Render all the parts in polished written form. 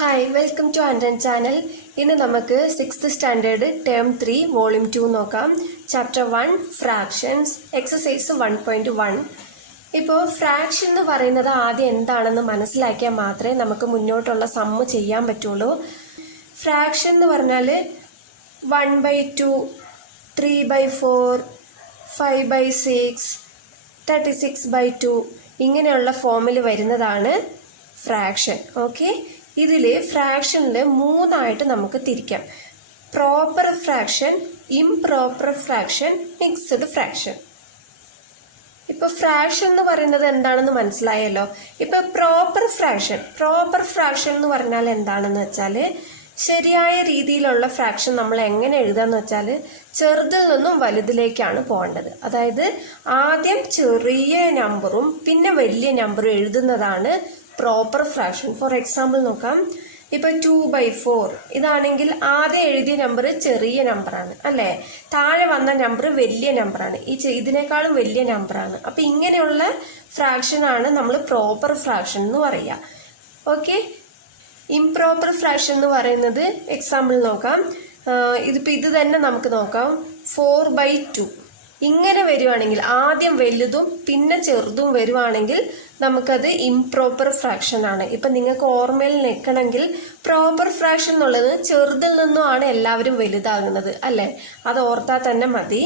Hi welcome to ആൻഡൻ channel. ഇന്ന് നമുക്ക് 6th സ്റ്റാൻഡേർഡ് ടേം 3 വോളിയം 2 നോക്കാം. Chapter 1 fractions, exercise 1.1. ഇപ്പോൾ ഫ്രാക്ഷൻ എന്ന് പറയുന്നത് ആദ്യം എന്താണെന്ന് മനസ്സിലാക്കിയാൽ മാത്രമേ നമുക്ക് മുന്നോട്ടുള്ള സമ്മ് ചെയ്യാൻ പറ്റുള്ളൂ. ഫ്രാക്ഷൻ എന്ന് പറഞ്ഞാൽ 1/2, 3/4, 5/6, 36/2 ഇങ്ങനെയുള്ള ഫോമിൽ വരുന്നതാണ് ഫ്രാക്ഷൻ. ഓക്കെ, ഇതിൽ ഫ്രാക്ഷനിൽ മൂന്നായിട്ട് നമുക്ക് തിരിക്കാം: proper fraction, improper fraction, mixed fraction. ഇപ്പൊ ഫ്രാക്ഷൻ എന്ന് പറയുന്നത് എന്താണെന്ന് മനസ്സിലായല്ലോ. ഇപ്പൊ പ്രോപ്പർ ഫ്രാക്ഷൻ എന്ന് പറഞ്ഞാൽ എന്താണെന്ന് വെച്ചാൽ, ശരിയായ രീതിയിലുള്ള ഫ്രാക്ഷൻ നമ്മൾ എങ്ങനെ എഴുതാന്ന് വെച്ചാൽ ചെറുതിൽ നിന്നും വലുതിലേക്കാണ് പോകേണ്ടത്. അതായത് ആദ്യം ചെറിയ നമ്പറും പിന്നെ വലിയ നമ്പറും എഴുതുന്നതാണ് പ്രോപ്പർ ഫ്രാക്ഷൻ. ഫോർ എക്സാമ്പിൾ നോക്കാം. ഇപ്പൊ 2/4 ഇതാണെങ്കിൽ ആദ്യം എഴുതിയ നമ്പർ ചെറിയ നമ്പറാണ് അല്ലേ, താഴെ വന്ന നമ്പർ വലിയ നമ്പറാണ്, ഇതിനേക്കാളും വലിയ നമ്പറാണ്. അപ്പൊ ഇങ്ങനെയുള്ള ഫ്രാക്ഷൻ ആണ് നമ്മൾ പ്രോപ്പർ ഫ്രാക്ഷൻ എന്ന് പറയുക. ഓക്കെ, ഇംപ്രോപ്പർ ഫ്രാക്ഷൻ എന്ന് പറയുന്നത് എക്സാമ്പിൾ നോക്കാം. ഇത് തന്നെ നമുക്ക് നോക്കാം. 4/2 ഇങ്ങനെ വരുവാണെങ്കിൽ, ആദ്യം വലുതും പിന്നെ ചെറുതും വരുവാണെങ്കിൽ നമുക്കത് ഇംപ്രോപ്പർ ഫ്രാക്ഷൻ ആണ്. ഇപ്പൊ നിങ്ങൾക്ക് ഓർമ്മയിൽ നിൽക്കണമെങ്കിൽ പ്രോപ്പർ ഫ്രാക്ഷൻ എന്നുള്ളത് ചെറുതിൽ നിന്നുമാണ് എല്ലാവരും വലുതാകുന്നത് അല്ലേ, അത് ഓർത്താൽ തന്നെ മതി.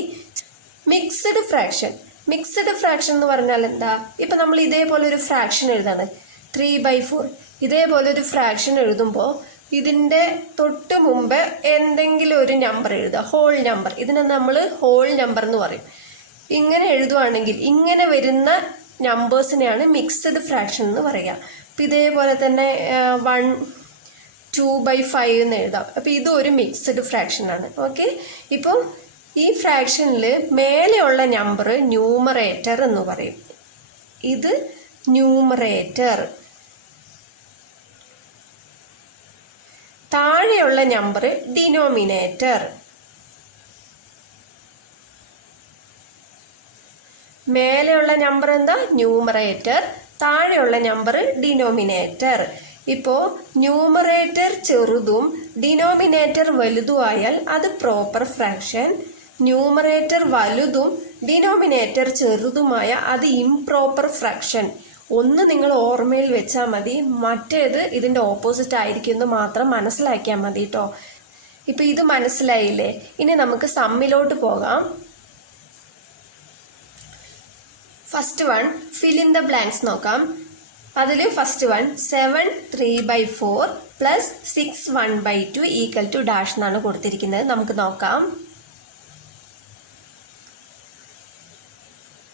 മിക്സ്ഡ് ഫ്രാക്ഷൻ എന്ന് പറഞ്ഞാൽ എന്താ? ഇപ്പൊ നമ്മൾ ഇതേപോലെ ഒരു ഫ്രാക്ഷൻ എഴുതാണ് 3/4. ഇതേപോലെ ഒരു ഫ്രാക്ഷൻ എഴുതുമ്പോൾ ഇതിന്റെ തൊട്ട് മുമ്പ് എന്തെങ്കിലും ഒരു നമ്പർ എഴുതുക, ഹോൾ നമ്പർ. ഇതിനെ നമ്മൾ ഹോൾ നമ്പർ എന്ന് പറയും. ഇങ്ങനെ എഴുതുവാണെങ്കിൽ ഇങ്ങനെ വരുന്ന നമ്പേഴ്സിനെയാണ് മിക്സ്ഡ് ഫ്രാക്ഷൻ എന്ന് പറയുക. അപ്പൊ ഇതേപോലെ തന്നെ 1, 2/5 എന്ന് എഴുതാം. അപ്പൊ ഇതും ഒരു മിക്സ്ഡ് ഫ്രാക്ഷൻ ആണ്. ഓക്കെ, ഇപ്പോൾ ഈ ഫ്രാക്ഷനിൽ മേലെയുള്ള നമ്പർ ന്യൂമറേറ്റർ എന്ന് പറയും. ഇത് ന്യൂമറേറ്റർ. താഴെയുള്ള നമ്പർ ഡിനോമിനേറ്റർ. മേലെയുള്ള നമ്പർ എന്താ? ന്യൂമറേറ്റർ. താഴെയുള്ള നമ്പർ ഡിനോമിനേറ്റർ. ഇപ്പോ ന്യൂമറേറ്റർ ചെറുതും ഡിനോമിനേറ്റർ വലുതുമായാൽ അത് പ്രോപ്പർ ഫ്രാക്ഷൻ. ന്യൂമറേറ്റർ വലുതും ഡിനോമിനേറ്റർ ചെറുതുമായ അത് ഇംപ്രോപ്പർ ഫ്രാക്ഷൻ. ഒന്ന് നിങ്ങൾ ഓർമ്മയിൽ വെച്ചാൽ മതി, മറ്റേത് ഇതിന്റെ ഓപ്പോസിറ്റ് ആയിരിക്കും എന്ന് മാത്രം മനസ്സിലാക്കിയാൽ മതി കേട്ടോ. ഇപ്പൊ ഇത് മനസ്സിലായില്ലേ? ഇനി നമുക്ക് സമ്മിലോട്ട് പോകാം. First one fill in the blanks നോക്കാം. അതിൽ first one 7 3/4 plus 6 1/2 equal to dash എന്നാണ് കൊടുത്തിരിക്കുന്നത്. നമുക്ക് നോക്കാം.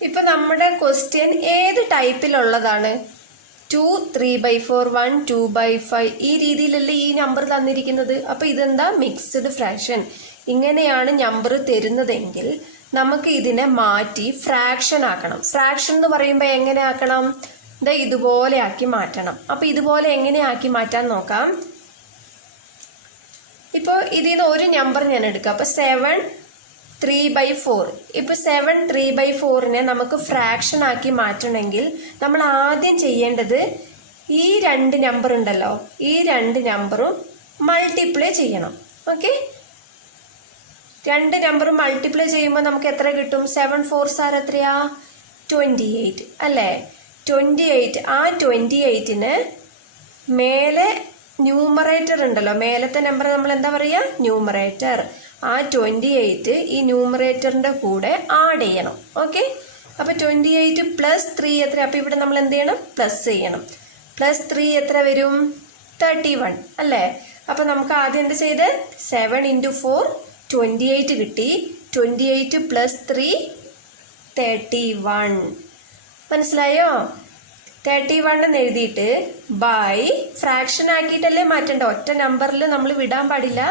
ഇപ്പൊ നമ്മുടെ ക്വസ്റ്റ്യൻ ഏത് ടൈപ്പിലുള്ളതാണ്? 2 3/4 1 2/5 ഈ രീതിയിലല്ലേ ഈ നമ്പർ തന്നിരിക്കുന്നത്. അപ്പൊ ഇതെന്താ? Mixed fraction. ഇങ്ങനെയാണ് നമ്പർ തരുന്നതെങ്കിൽ നമുക്ക് ഇതിനെ മാറ്റി ഫ്രാക്ഷൻ ആക്കണം. ഫ്രാക്ഷൻ എന്ന് പറയുമ്പോൾ എങ്ങനെ ആക്കണം? ഇതുപോലെ ആക്കി മാറ്റണം. അപ്പൊ ഇതുപോലെ എങ്ങനെ ആക്കി മാറ്റാൻ നോക്കാം. ഇപ്പോൾ ഇതിൽ നിന്ന് ഒരു നമ്പർ ഞാൻ എടുക്കാം. അപ്പൊ 7 3/4. ഇപ്പൊ 7 3/4നെ നമുക്ക് ഫ്രാക്ഷൻ ആക്കി മാറ്റണമെങ്കിൽ നമ്മൾ ആദ്യം ചെയ്യേണ്ടത് ഈ രണ്ട് നമ്പർ ഉണ്ടല്ലോ, ഈ രണ്ട് നമ്പറും മൾട്ടിപ്ലൈ ചെയ്യണം. ഓക്കെ, രണ്ട് നമ്പർ മൾട്ടിപ്ലൈ ചെയ്യുമ്പോൾ നമുക്ക് എത്ര കിട്ടും? 7 4s എത്രയാ? 28 അല്ലേ? 28. ആ 28ന് മേലെ ന്യൂമറേറ്റർ ഉണ്ടല്ലോ, മേലത്തെ നമ്പർ നമ്മൾ എന്താ പറയുക? ന്യൂമറേറ്റർ. ആ 28 ഈ ന്യൂമറേറ്ററിന്റെ കൂടെ ആഡ് ചെയ്യണം. ഓക്കെ, അപ്പൊ 28 പ്ലസ് 3 എത്ര? അപ്പൊ ഇവിടെ നമ്മൾ എന്ത് ചെയ്യണം? പ്ലസ് ചെയ്യണം. പ്ലസ് 3 എത്ര വരും? 31 അല്ലേ? അപ്പൊ നമുക്ക് ആദ്യം എന്ത് ചെയ്ത് 7 × 4 28 കിട്ടി. 28 പ്ലസ് 3 31. മനസ്സിലായോ? 31 എന്ന് എഴുതിയിട്ട് ബൈ ഫ്രാക്ഷൻ ആക്കിയിട്ടല്ലേ മാറ്റണ്ട. ഒറ്റ നമ്പറിൽ നമ്മൾ വിടാൻ പാടില്ല.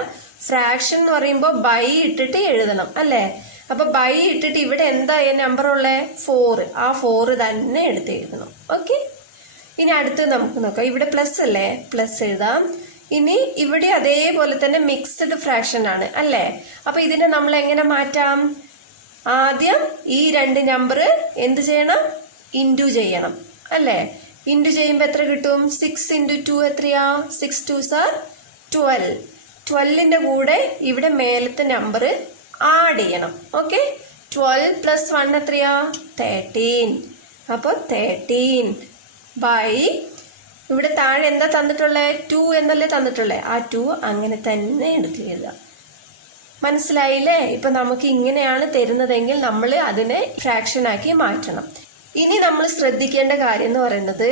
ഫ്രാക്ഷൻ എന്ന് പറയുമ്പോൾ ബൈ ഇട്ടിട്ട് എഴുതണം അല്ലേ? അപ്പൊ ബൈ ഇട്ടിട്ട് ഇവിടെ എന്താ നമ്പർ ഉള്ളേ? 4. ആ 4 തന്നെ എടുത്ത് എഴുതണം. ഓക്കെ, ഇനി അടുത്ത് നമുക്ക് നോക്കാം. ഇവിടെ പ്ലസ് അല്ലേ? പ്ലസ് എഴുതാം. ഇനി ഇവിടെ അതേപോലെ തന്നെ മിക്സ്ഡ് ഫ്രാക്ഷൻ ആണ് അല്ലേ? അപ്പൊ ഇതിനെ നമ്മൾ എങ്ങനെ മാറ്റാം? ആദ്യം ഈ രണ്ട് നമ്പർ എന്ത് ചെയ്യണം? ഇൻറ്റു ചെയ്യണം അല്ലേ? ഇൻറ്റു ചെയ്യുമ്പോൾ എത്ര കിട്ടും? 6 ഇൻറ്റു 2 എത്രയാ? 6 2s are 12. 12ന്റെ കൂടെ ഇവിടെ മേലത്തെ നമ്പർ ആഡ് ചെയ്യണം. ഓക്കെ, 12 പ്ലസ് 1 എത്രയാ? 13. അപ്പോൾ 13 ബൈ ഇവിടെ താഴെ എന്താ തന്നിട്ടുള്ളത്? 2 എന്നല്ലേ തന്നിട്ടുള്ളത്. ആ 2 അങ്ങനെ തന്നെ എടുത്ത് എഴുതാം. മനസ്സിലായില്ലേ? ഇപ്പം നമുക്ക് ഇങ്ങനെയാണ് തരുന്നതെങ്കിൽ നമ്മൾ അതിനെ ഫ്രാക്ഷനാക്കി മാറ്റണം. ഇനി നമ്മൾ ശ്രദ്ധിക്കേണ്ട കാര്യം എന്ന് പറയുന്നത്,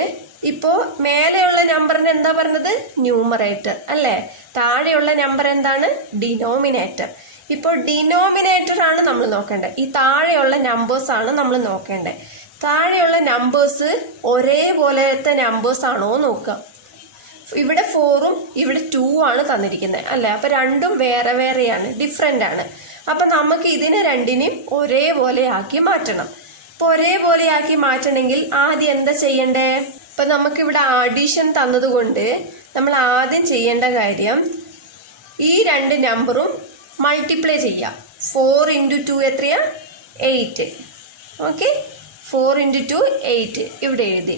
ഇപ്പോൾ മേലെയുള്ള നമ്പറിന് എന്താ പറഞ്ഞത്? ന്യൂമറേറ്റർ അല്ലേ? താഴെയുള്ള നമ്പർ എന്താണ്? ഡിനോമിനേറ്റർ. ഇപ്പോൾ ഡിനോമിനേറ്റർ ആണ് നമ്മൾ നോക്കേണ്ടത്. ഈ താഴെയുള്ള നമ്പേഴ്സ് ആണ് നമ്മൾ നോക്കേണ്ടത്. താഴെയുള്ള നമ്പേഴ്സ് ഒരേപോലത്തെ നമ്പേഴ്സ് ആണോ നോക്കുക. ഇവിടെ 4ഉം ഇവിടെ 2 ആണ് തന്നിരിക്കുന്നത് അല്ലേ? അപ്പം രണ്ടും വേറെ വേറെയാണ്, ഡിഫറെൻ്റ് ആണ്. അപ്പം നമുക്ക് ഇതിനെ രണ്ടിനെയും ഒരേപോലെ ആക്കി മാറ്റണം. ഇപ്പോൾ ഒരേപോലെ ആക്കി മാറ്റണമെങ്കിൽ ആദ്യം എന്താ ചെയ്യണ്ടേ? ഇപ്പം നമുക്കിവിടെ ആഡീഷൻ തന്നതുകൊണ്ട് നമ്മൾ ആദ്യം ചെയ്യേണ്ട കാര്യം ഈ രണ്ട് നമ്പറും മൾട്ടിപ്ലൈ ചെയ്യാം. 4 ഇൻറ്റു 2 എത്രയാ? 8. ഓക്കെ, 4 ഇൻറ്റു 2 8 ഇവിടെ എഴുതി.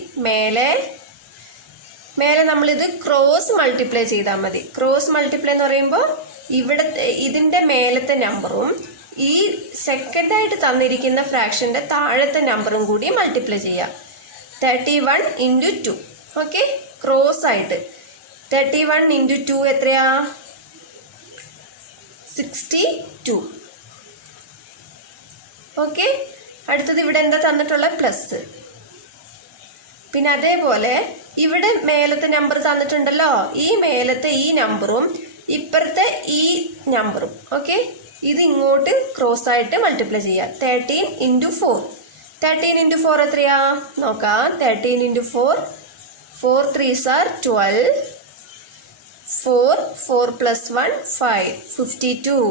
മേലെ നമ്മളിത് ക്രോസ് മൾട്ടിപ്ലൈ ചെയ്താൽ മതി. ക്രോസ് മൾട്ടിപ്ലൈ എന്ന് പറയുമ്പോൾ ഇവിടെ ഇതിൻ്റെ മേലത്തെ നമ്പറും ഈ സെക്കൻഡായിട്ട് തന്നിരിക്കുന്ന ഫ്രാക്ഷൻ്റെ താഴത്തെ നമ്പറും കൂടി മൾട്ടിപ്ലൈ ചെയ്യാം. 31 ഇൻറ്റു 2. ഓക്കെ, ക്രോസ് ആയിട്ട് 31 ഇൻറ്റു 2 എത്രയാ? 62. ഓക്കെ, അടുത്തത് ഇവിടെ എന്താ തന്നിട്ടുള്ള? പ്ലസ്. പിന്നെ അതേപോലെ ഇവിടെ മേലത്തെ നമ്പർ തന്നിട്ടുണ്ടല്ലോ, ഈ മേലത്തെ ഈ നമ്പറും ഇപ്പുറത്തെ ഈ നമ്പറും ഓക്കെ, ഇത് ഇങ്ങോട്ട് ക്രോസ് ആയിട്ട് മൾട്ടിപ്ലൈ ചെയ്യാം. 13 ഇൻറ്റു 4. 13 ഇൻറ്റു 4 എത്രയാ? നോക്കാം. 13 ഇൻറ്റു 4, 4 3s are 12. 4 പ്ലസ് 1 5.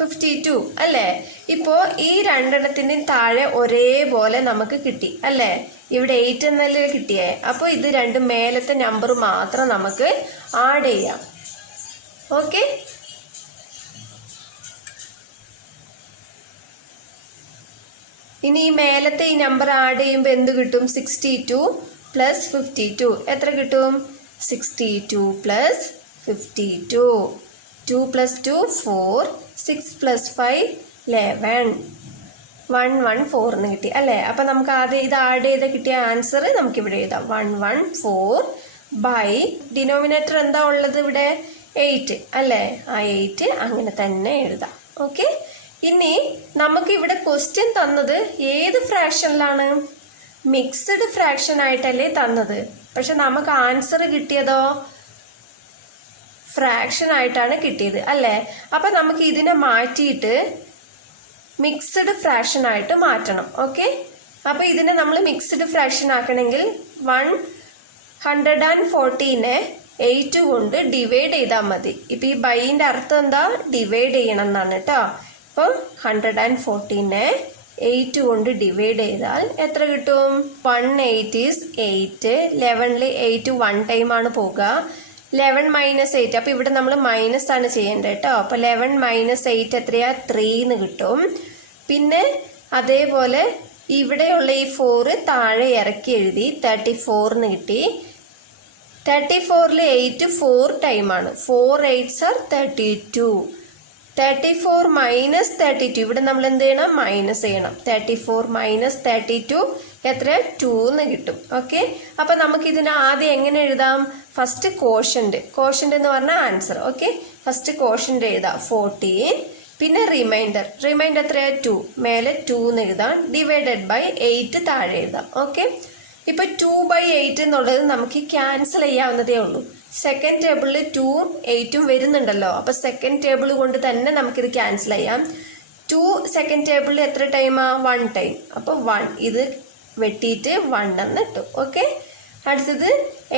52 അല്ലേ? ഇപ്പോൾ ഈ രണ്ടെണ്ണത്തിൻ്റെയും താഴെ ഒരേപോലെ നമുക്ക് കിട്ടി അല്ലേ? ഇവിടെ 8 എന്നല്ലേ കിട്ടിയേ. അപ്പോൾ ഇത് രണ്ടും മേലത്തെ നമ്പർ മാത്രം നമുക്ക് ആഡ് ചെയ്യാം. ഓക്കെ, ഇനി ഈ മേലത്തെ ഈ നമ്പർ ആഡ് ചെയ്യുമ്പോൾ എന്ത് കിട്ടും? 62 പ്ലസ് 52 എത്ര കിട്ടും? 62 പ്ലസ് 52. 2 പ്ലസ് 2 4. 6 പ്ലസ് 5 11. 114 എന്ന് കിട്ടി അല്ലേ? അപ്പം നമുക്ക് ആദ്യം ഇത് ആഡ് ചെയ്ത് കിട്ടിയ ആൻസർ നമുക്കിവിടെ എഴുതാം. 114 ബൈ ഡിനോമിനേറ്റർ എന്താ ഉള്ളത് ഇവിടെ? 8 അല്ലേ? ആ 8 അങ്ങനെ തന്നെ എഴുതാം. ഓക്കെ, ഇനി നമുക്ക് ഇവിടെ ക്വസ്റ്റ്യൻ തന്നത് ഏത് ഫ്രാക്ഷനിലാണ്? മിക്സ്ഡ് ഫ്രാക്ഷൻ ആയിട്ടല്ലേ തന്നത്. പക്ഷെ നമുക്ക് ആൻസർ കിട്ടിയതോ ഫ്രാക്ഷൻ ആയിട്ടാണ് കിട്ടിയത് അല്ലേ? അപ്പം നമുക്ക് ഇതിനെ മാറ്റിയിട്ട് മിക്സ്ഡ് ഫ്രാക്ഷൻ ആയിട്ട് മാറ്റണം. ഓക്കെ, അപ്പോൾ ഇതിനെ നമ്മൾ മിക്സ്ഡ് ഫ്രാക്ഷൻ ആക്കണമെങ്കിൽ 114നെ 8 കൊണ്ട് ഡിവൈഡ് ചെയ്താൽ മതി. ഇപ്പം ഈ ബൈൻ്റെ അർത്ഥം എന്താ? ഡിവൈഡ് ചെയ്യണം എന്നാണ് കേട്ടോ. അപ്പം 114നെ 8 കൊണ്ട് ഡിവൈഡ് ചെയ്താൽ എത്ര കിട്ടും? 1 8 8. 11ൽ 8 1 ടൈം ആണ് പോകുക. 11 മൈനസ് 8. അപ്പോൾ ഇവിടെ നമ്മൾ മൈനസ് ആണ് ചെയ്യേണ്ടത് കേട്ടോ. അപ്പോൾ 11 മൈനസ് 8 എത്രയാ? 3 എന്ന് കിട്ടും. പിന്നെ അതേപോലെ ഇവിടെയുള്ള ഈ 4 താഴെ ഇറക്കി എഴുതി 34 എന്ന് കിട്ടി. 34ൽ 8 4 ടൈമാണ്. 4 8s are 32. 34 മൈനസ് 32 ഇവിടെ നമ്മൾ എന്ത് ചെയ്യണം? മൈനസ് ചെയ്യണം. 34 മൈനസ് 32 എത്ര? 2 എന്ന് കിട്ടും. ഓക്കെ, അപ്പം നമുക്കിതിന് ആദ്യം എങ്ങനെ എഴുതാം? ഫസ്റ്റ് കോഷ്യൻ്റ് എന്ന് പറഞ്ഞാൽ ആൻസർ. ഓക്കെ, ഫസ്റ്റ് കോഷ്യൻ്റ് എഴുതാം 14. പിന്നെ റിമൈൻഡർ എത്രയാ? 2. മേലെ 2 എന്ന് എഴുതാം. ഡിവൈഡഡ് ബൈ 8 താഴെ എഴുതാം. ഓക്കെ, ഇപ്പോൾ 2/8 എന്നുള്ളത് നമുക്ക് ക്യാൻസൽ ചെയ്യാവുന്നതേ ഉള്ളൂ. സെക്കൻഡ് ടേബിളിൽ 2ഉം 8ഉം വരുന്നുണ്ടല്ലോ. അപ്പോൾ സെക്കൻഡ് ടേബിൾ കൊണ്ട് തന്നെ നമുക്കിത് ക്യാൻസൽ ചെയ്യാം. 2 സെക്കൻഡ് ടേബിളിൽ എത്ര ടൈമാ? 1 ടൈം. അപ്പോൾ 1 ഇത് വെട്ടിയിട്ട് 1 എന്ന് ഇട്ടു. ഓക്കെ, അടുത്തത്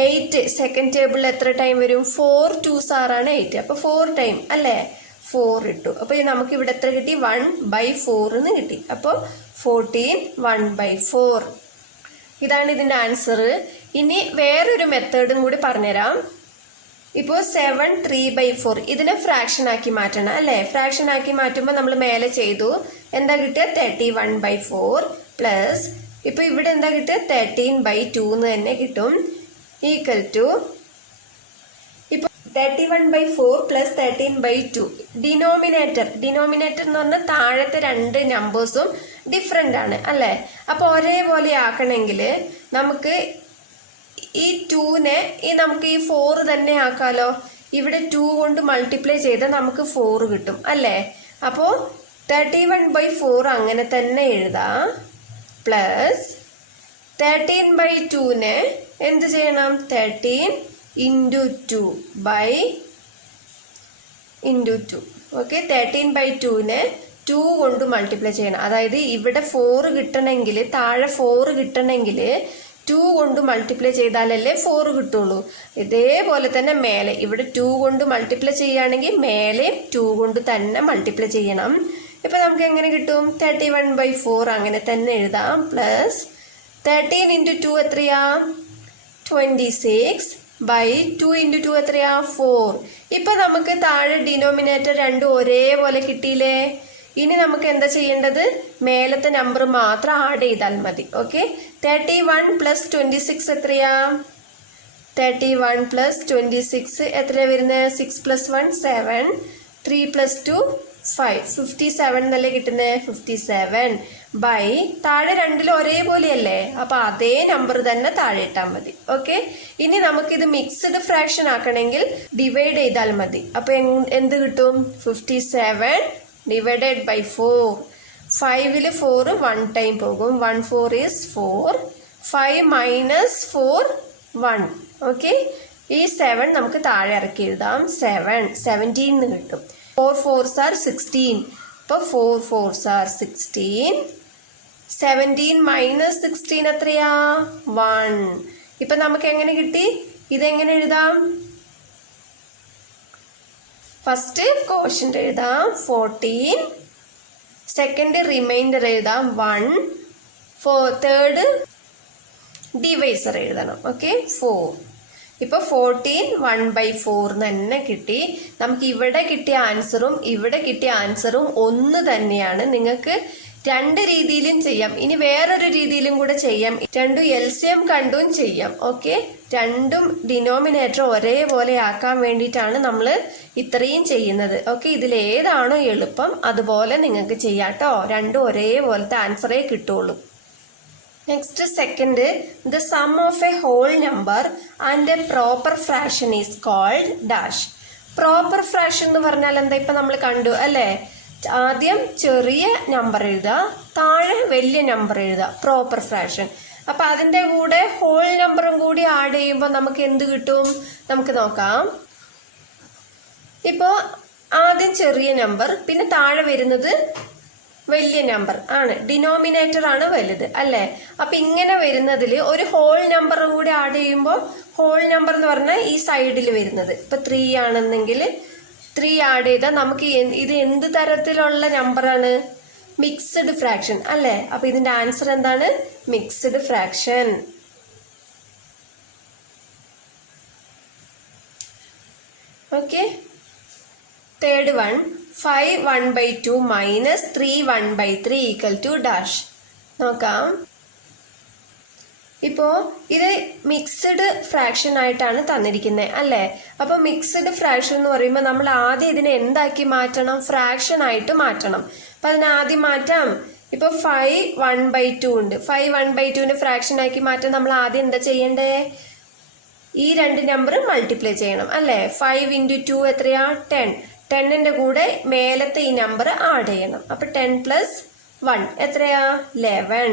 8 സെക്കൻഡ് ടേബിളിൽ എത്ര ടൈം വരും? 4 2s are 8. അപ്പോൾ 4 ടൈം അല്ലേ? 4 ഇട്ടു. അപ്പോൾ നമുക്ക് ഇവിടെ എത്ര കിട്ടി? 1/4 എന്ന് കിട്ടി. അപ്പോൾ 14 1/4. ഇതാണ് ഇതിൻ്റെ ആൻസർ. ഇനി വേറൊരു മെത്തേഡും കൂടി പറഞ്ഞുതരാം. ഇപ്പോൾ 7 3/4 ഇതിനെ ഫ്രാക്ഷൻ ആക്കി മാറ്റണം അല്ലേ? ഫ്രാക്ഷൻ ആക്കി മാറ്റുമ്പോൾ നമ്മൾ മേലെ ചെയ്തു. എന്താ കിട്ടുക? 31/4. പ്ലസ് ഇപ്പൊ ഇവിടെ എന്താ കിട്ടുക 13/2 എന്ന് തന്നെ കിട്ടും ഈക്വൽ ടു ഇപ്പൊ 31/4 പ്ലസ് 13/2 ഡിനോമിനേറ്റർ എന്ന് പറഞ്ഞാൽ താഴത്തെ രണ്ട് നമ്പേഴ്സും ഡിഫറെന്റ് ആണ് അല്ലെ. അപ്പൊ ഒരേപോലെ ആക്കണമെങ്കിൽ നമുക്ക് ഈ 2നെ നമുക്ക് ഈ 4 തന്നെ ആക്കാലോ. ഇവിടെ 2 കൊണ്ട് മൾട്ടിപ്ലൈ ചെയ്താൽ നമുക്ക് 4 കിട്ടും അല്ലേ. അപ്പോ 31/4 അങ്ങനെ തന്നെ എഴുതാം. പ്ലസ് 13/2നെ എന്ത് ചെയ്യണം? 13 into 2 into 2. ഓക്കെ, 13/2നെ 2 കൊണ്ട് മൾട്ടിപ്ലൈ ചെയ്യണം. അതായത് ഇവിടെ 4 കിട്ടണമെങ്കിൽ, താഴെ 4 കിട്ടണമെങ്കിൽ 2 കൊണ്ട് മൾട്ടിപ്ലൈ ചെയ്താലല്ലേ 4 കിട്ടുള്ളൂ. ഇതേപോലെ തന്നെ മേലെ ഇവിടെ 2 കൊണ്ട് മൾട്ടിപ്ലൈ ചെയ്യുകയാണെങ്കിൽ മേലെ 2 കൊണ്ട് തന്നെ മൾട്ടിപ്ലൈ ചെയ്യണം. ഇപ്പൊ നമുക്ക് എങ്ങനെ കിട്ടും? 31/4 അങ്ങനെ തന്നെ എഴുതാം. പ്ലസ് 13 into 2 എത്രയാ? 26/2 into 2 എത്രയാ? 4. ഇപ്പൊ നമുക്ക് താഴെ ഡിനോമിനേറ്റർ രണ്ടും ഒരേപോലെ കിട്ടിയില്ലേ. ഇനി നമുക്ക് എന്താ ചെയ്യേണ്ടത്? മേലത്തെ നമ്പർ മാത്രം ആഡ് ചെയ്താൽ മതി. ഓക്കെ, 31 + 26 എത്രയാ? 31 + 26 എത്രയാ വരുന്നത്? 6 + 1 7, 3 + 2 5, 57 എന്നല്ലേ കിട്ടുന്നത്? 57 ബൈ താഴെ രണ്ടിലും ഒരേപോലെയല്ലേ, അപ്പൊ അതേ നമ്പർ തന്നെ താഴെ ഇട്ടാൽ മതി. ഓക്കെ, ഇനി നമുക്കിത് മിക്സ്ഡ് ഫ്രാക്ഷൻ ആക്കണമെങ്കിൽ ഡിവൈഡ് ചെയ്താൽ മതി. അപ്പൊ എന്ത് കിട്ടും? 57 divided by 4. 5ൽ 4 1 ടൈം പോകും. 1 4 is 4. 5 minus 4 1. ഓക്കെ, ഈ 7 നമുക്ക് താഴെ ഇറക്കി എഴുതാം. 17 എന്ന് കിട്ടും. 4 4s are 16. ഇപ്പൊ 4 4s are 16. 17 minus 16 എത്രയാ? 1. ഇപ്പൊ നമുക്ക് എങ്ങനെ കിട്ടി? ഇതെങ്ങനെ എഴുതാം? ഫസ്റ്റ് കോഷ്യന്റ് എഴുതാം 14, സെക്കൻഡ് റിമൈൻഡർ എഴുതാം 1, തേർഡ് ഡിവൈസർ എഴുതണം. ഓക്കെ, 4. ഇപ്പൊ 14 1/4 തന്നെ കിട്ടി. നമുക്ക് ഇവിടെ കിട്ടിയ ആൻസറും ഇവിടെ കിട്ടിയ ആൻസറും ഒന്ന് തന്നെയാണ്. നിങ്ങൾക്ക് രണ്ട് രീതിയിലും ചെയ്യാം. ഇനി വേറൊരു രീതിയിലും കൂടെ ചെയ്യാം. രണ്ടും LCM കണ്ടും ചെയ്യാം. ഓക്കെ, രണ്ടും ഡിനോമിനേറ്റർ ഒരേപോലെ ആക്കാൻ വേണ്ടിയിട്ടാണ് നമ്മൾ ഇത്രയും ചെയ്യുന്നത്. ഓക്കെ, ഇതിലേതാണോ എളുപ്പം അതുപോലെ നിങ്ങൾക്ക് ചെയ്യാം കേട്ടോ. രണ്ടും ഒരേപോലത്തെ ആൻസറേ കിട്ടുള്ളൂ. Next second, the sum of a whole number and a proper fraction is called dash. Proper fraction എന്ന് പറഞ്ഞാൽ എന്താ? ഇപ്പൊ നമ്മൾ കണ്ടു അല്ലേ, ആദ്യം ചെറിയ നമ്പർ എഴുതുക, താഴെ വലിയ നമ്പർ എഴുതുക, പ്രോപ്പർ ഫ്രാക്ഷൻ. അപ്പൊ അതിന്റെ കൂടെ ഹോൾ നമ്പറും കൂടി ആഡ് ചെയ്യുമ്പോൾ നമുക്ക് എന്ത് കിട്ടും? നമുക്ക് നോക്കാം. ഇപ്പോ ആദ്യം ചെറിയ നമ്പർ, പിന്നെ താഴെ വരുന്നത് വലിയ നമ്പർ ആണ്, ഡിനോമിനേറ്റർ ആണ് വലുത് അല്ലേ. അപ്പൊ ഇങ്ങനെ വരുന്നതിൽ ഒരു ഹോൾ നമ്പറും കൂടി ആഡ് ചെയ്യുമ്പോൾ, ഹോൾ നമ്പർ എന്ന് പറഞ്ഞാൽ ഈ സൈഡിൽ വരുന്നത്, ഇപ്പൊ 3 ആണെന്നെങ്കിൽ 3 ആഡ് ചെയ്താൽ നമുക്ക് ഇത് എന്ത് തരത്തിലുള്ള നമ്പറാണ്? മിക്സ്ഡ് ഫ്രാക്ഷൻ അല്ലേ. അപ്പൊ ഇതിന്റെ ആൻസർ എന്താണ്? Mixed fraction. Okay, third one, 5 1/2 minus 3 1/3 equal to dash. നോക്കാം. ഇപ്പോ ഇത് മിക്സ്ഡ് ഫ്രാക്ഷൻ ആയിട്ടാണ് തന്നിരിക്കുന്നത് അല്ലേ. അപ്പൊ മിക്സ്ഡ് ഫ്രാക്ഷൻ എന്ന് പറയുമ്പോൾ നമ്മൾ ആദ്യം ഇതിനെ എന്താക്കി മാറ്റണം? ഫ്രാക്ഷൻ ആയിട്ട് മാറ്റണം. അപ്പൊ അതിനെ ആദ്യം മാറ്റാം. ഇപ്പൊ 5 1/2 ഉണ്ട്. 5 1/2ന്റെ ഫ്രാക്ഷൻ ആക്കി മാറ്റാൻ നമ്മൾ ആദ്യം എന്താ ചെയ്യണ്ടേ? ഈ രണ്ട് നമ്പർ മൾട്ടിപ്ലൈ ചെയ്യണം അല്ലേ. 5 into 2 എത്രയാ? 10. 10ന്റെ കൂടെ മേലത്തെ ഈ നമ്പർ ആഡ് ചെയ്യണം. അപ്പൊ 10 + 1 എത്രയാ? 11.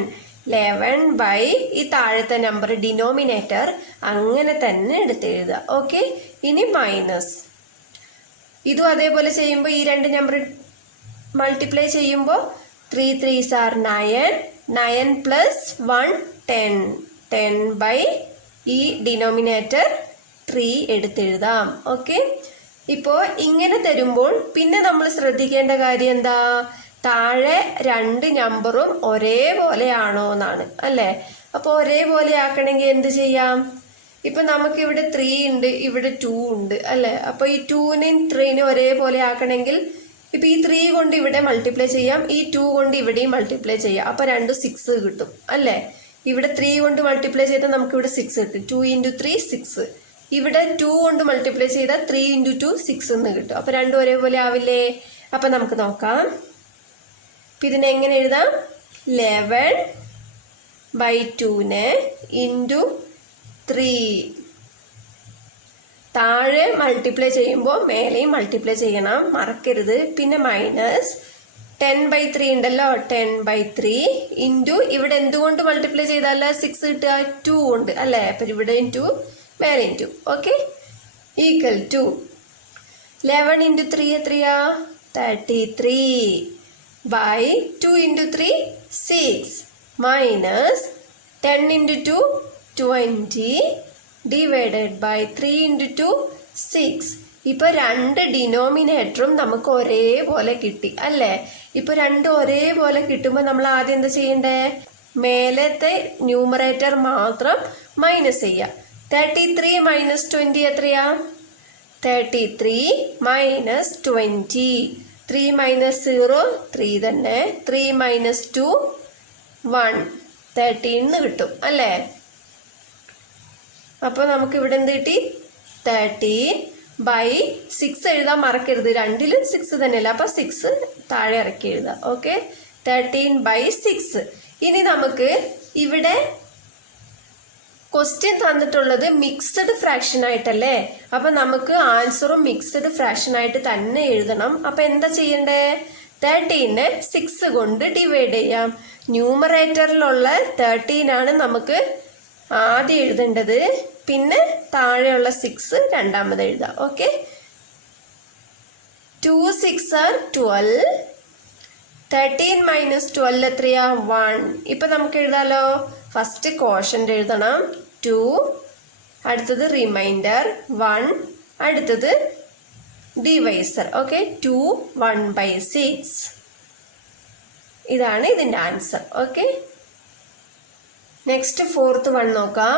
11 ബൈ ഈ താഴത്തെ നമ്പർ ഡിനോമിനേറ്റർ അങ്ങനെ തന്നെ എടുത്തെഴുതുക. ഓക്കെ, ഇനി മൈനസ്. ഇതും അതേപോലെ ചെയ്യുമ്പോൾ ഈ രണ്ട് നമ്പർ മൾട്ടിപ്ലൈ ചെയ്യുമ്പോൾ 3 3s are 9. 9 + 1 10. 10 ബൈ ഈ ഡിനോമിനേറ്റർ 3 എടുത്തെഴുതാം. ഓക്കെ, ഇപ്പോ ഇങ്ങനെ തരുമ്പോൾ പിന്നെ നമ്മൾ ശ്രദ്ധിക്കേണ്ട കാര്യം എന്താ? താഴെ രണ്ട് നമ്പറും ഒരേപോലെ ആണോ എന്നാണ് അല്ലേ. അപ്പൊ ഒരേപോലെ ആക്കണമെങ്കിൽ എന്ത് ചെയ്യാം? ഇപ്പൊ നമുക്ക് ഇവിടെ 3 ഉണ്ട്, ഇവിടെ 2 ഉണ്ട് അല്ലേ. അപ്പൊ ഈ 2നെയും 3നെയും ഒരേപോലെ ആക്കണമെങ്കിൽ ഇപ്പം ഈ 3 കൊണ്ട് ഇവിടെ മൾട്ടിപ്ലൈ ചെയ്യാം, ഈ 2 കൊണ്ട് ഇവിടെയും മൾട്ടിപ്ലൈ ചെയ്യാം. അപ്പം രണ്ടും 6 കിട്ടും അല്ലേ. ഇവിടെ 3 കൊണ്ട് മൾട്ടിപ്ലൈ ചെയ്താൽ നമുക്ക് ഇവിടെ 6 കിട്ടും. 2 × 3 6. ഇവിടെ 2 കൊണ്ട് മൾട്ടിപ്ലൈ ചെയ്താൽ 3 × 2 6 എന്ന് കിട്ടും. അപ്പം രണ്ടും ഒരേപോലെ ആവില്ലേ. അപ്പം നമുക്ക് നോക്കാം. അപ്പം ഇതിനെ എങ്ങനെ എഴുതാം? 11/2 ഇൻറ്റു 3. താഴെ മൾട്ടിപ്ലൈ ചെയ്യുമ്പോൾ മേലെയും മൾട്ടിപ്ലൈ ചെയ്യണം, മറക്കരുത്. പിന്നെ മൈനസ് 10/3 ഉണ്ടല്ലോ, 10/3 ഇൻറ്റു ഇവിടെ എന്തുകൊണ്ട് മൾട്ടിപ്ലൈ ചെയ്താൽ 6 കിട്ടുക? 2 കൊണ്ട് അല്ലേ. അപ്പം ഇവിടെയും 2 മേലെയും 2. ഓക്കെ, ഈക്വൽ ടു 11 × 3 എത്രയാ? 33/2 × 3 6 മൈനസ് 10 × 2 20 ഡിവൈഡഡ് ബൈ 3 × 2 6. ഇപ്പൊ രണ്ട് ഡിനോമിനേറ്ററും നമുക്ക് ഒരേപോലെ കിട്ടി അല്ലേ. ഇപ്പൊ രണ്ടും ഒരേപോലെ കിട്ടുമ്പോൾ നമ്മൾ ആദ്യം എന്താ ചെയ്യണ്ടേ? മേലത്തെ ന്യൂമറേറ്റർ മാത്രം മൈനസ് ചെയ്യുക. 33 - 20 എത്രയാ? 33 - 20. 3 - 0 3 തന്നെ. 3 - 2 1 13 കിട്ടും അല്ലേ. അപ്പൊ നമുക്ക് ഇവിടെ എന്ത് കിട്ടി? 30/6 എഴുതാൻ മറക്കരുത്. രണ്ടിലും 6 തന്നെയല്ല. അപ്പൊ 6 താഴെ ഇറക്കി എഴുതാം. ഓക്കെ, 13/6. ഇനി നമുക്ക് ഇവിടെ ക്വസ്റ്റ്യൻ തന്നിട്ടുള്ളത് മിക്സഡ് ഫ്രാക്ഷൻ ആയിട്ടല്ലേ. അപ്പൊ നമുക്ക് ആൻസറും മിക്സഡ് ഫ്രാക്ഷൻ ആയിട്ട് തന്നെ എഴുതണം. അപ്പൊ എന്താ ചെയ്യണ്ടേ? 13നെ 6 കൊണ്ട് ഡിവൈഡ് ചെയ്യാം. ന്യൂമറേറ്ററിലുള്ള 13 ആണ് നമുക്ക് ആദ്യം എഴുതേണ്ടത്. പിന്നെ താഴെയുള്ള 6 രണ്ടാമത് എഴുതാം. ഓക്കെ, 2 × 6 = 12. 13 - 12 എത്രയാ? 1. ഇപ്പൊ നമുക്ക് എഴുതാലോ. ഫസ്റ്റ് കോഷ്യന്റ് എഴുതണം 2, അടുത്തത് റിമൈൻഡർ 1, അടുത്തത് ഡിവൈസർ. ഓക്കെ, 2 1/6. ഇതാണ് ഇതിന്റെ answer. Okay, next fourth one നോക്കാം.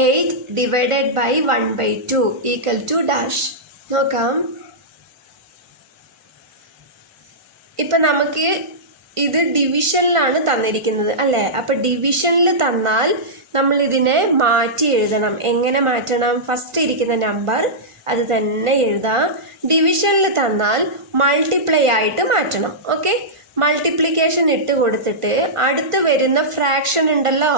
8 divided by 1/2 equal to dash. നോക്കാം. ഇപ്പൊ നമുക്ക് ഇത് ഡിവിഷനിലാണ് തന്നിരിക്കുന്നത് അല്ലേ. അപ്പൊ ഡിവിഷനിൽ തന്നാൽ നമ്മൾ ഇതിനെ മാറ്റി എഴുതണം. എങ്ങനെ മാറ്റണം? ഫസ്റ്റ് ഇരിക്കുന്ന നമ്പർ അത് തന്നെ എഴുതാം. ഡിവിഷനിൽ തന്നാൽ മൾട്ടിപ്ലൈ ആയിട്ട് മാറ്റണം. ഓക്കെ, മൾട്ടിപ്ലിക്കേഷൻ ഇട്ട് കൊടുത്തിട്ട് അടുത്ത് വരുന്ന ഫ്രാക്ഷൻ ഉണ്ടല്ലോ,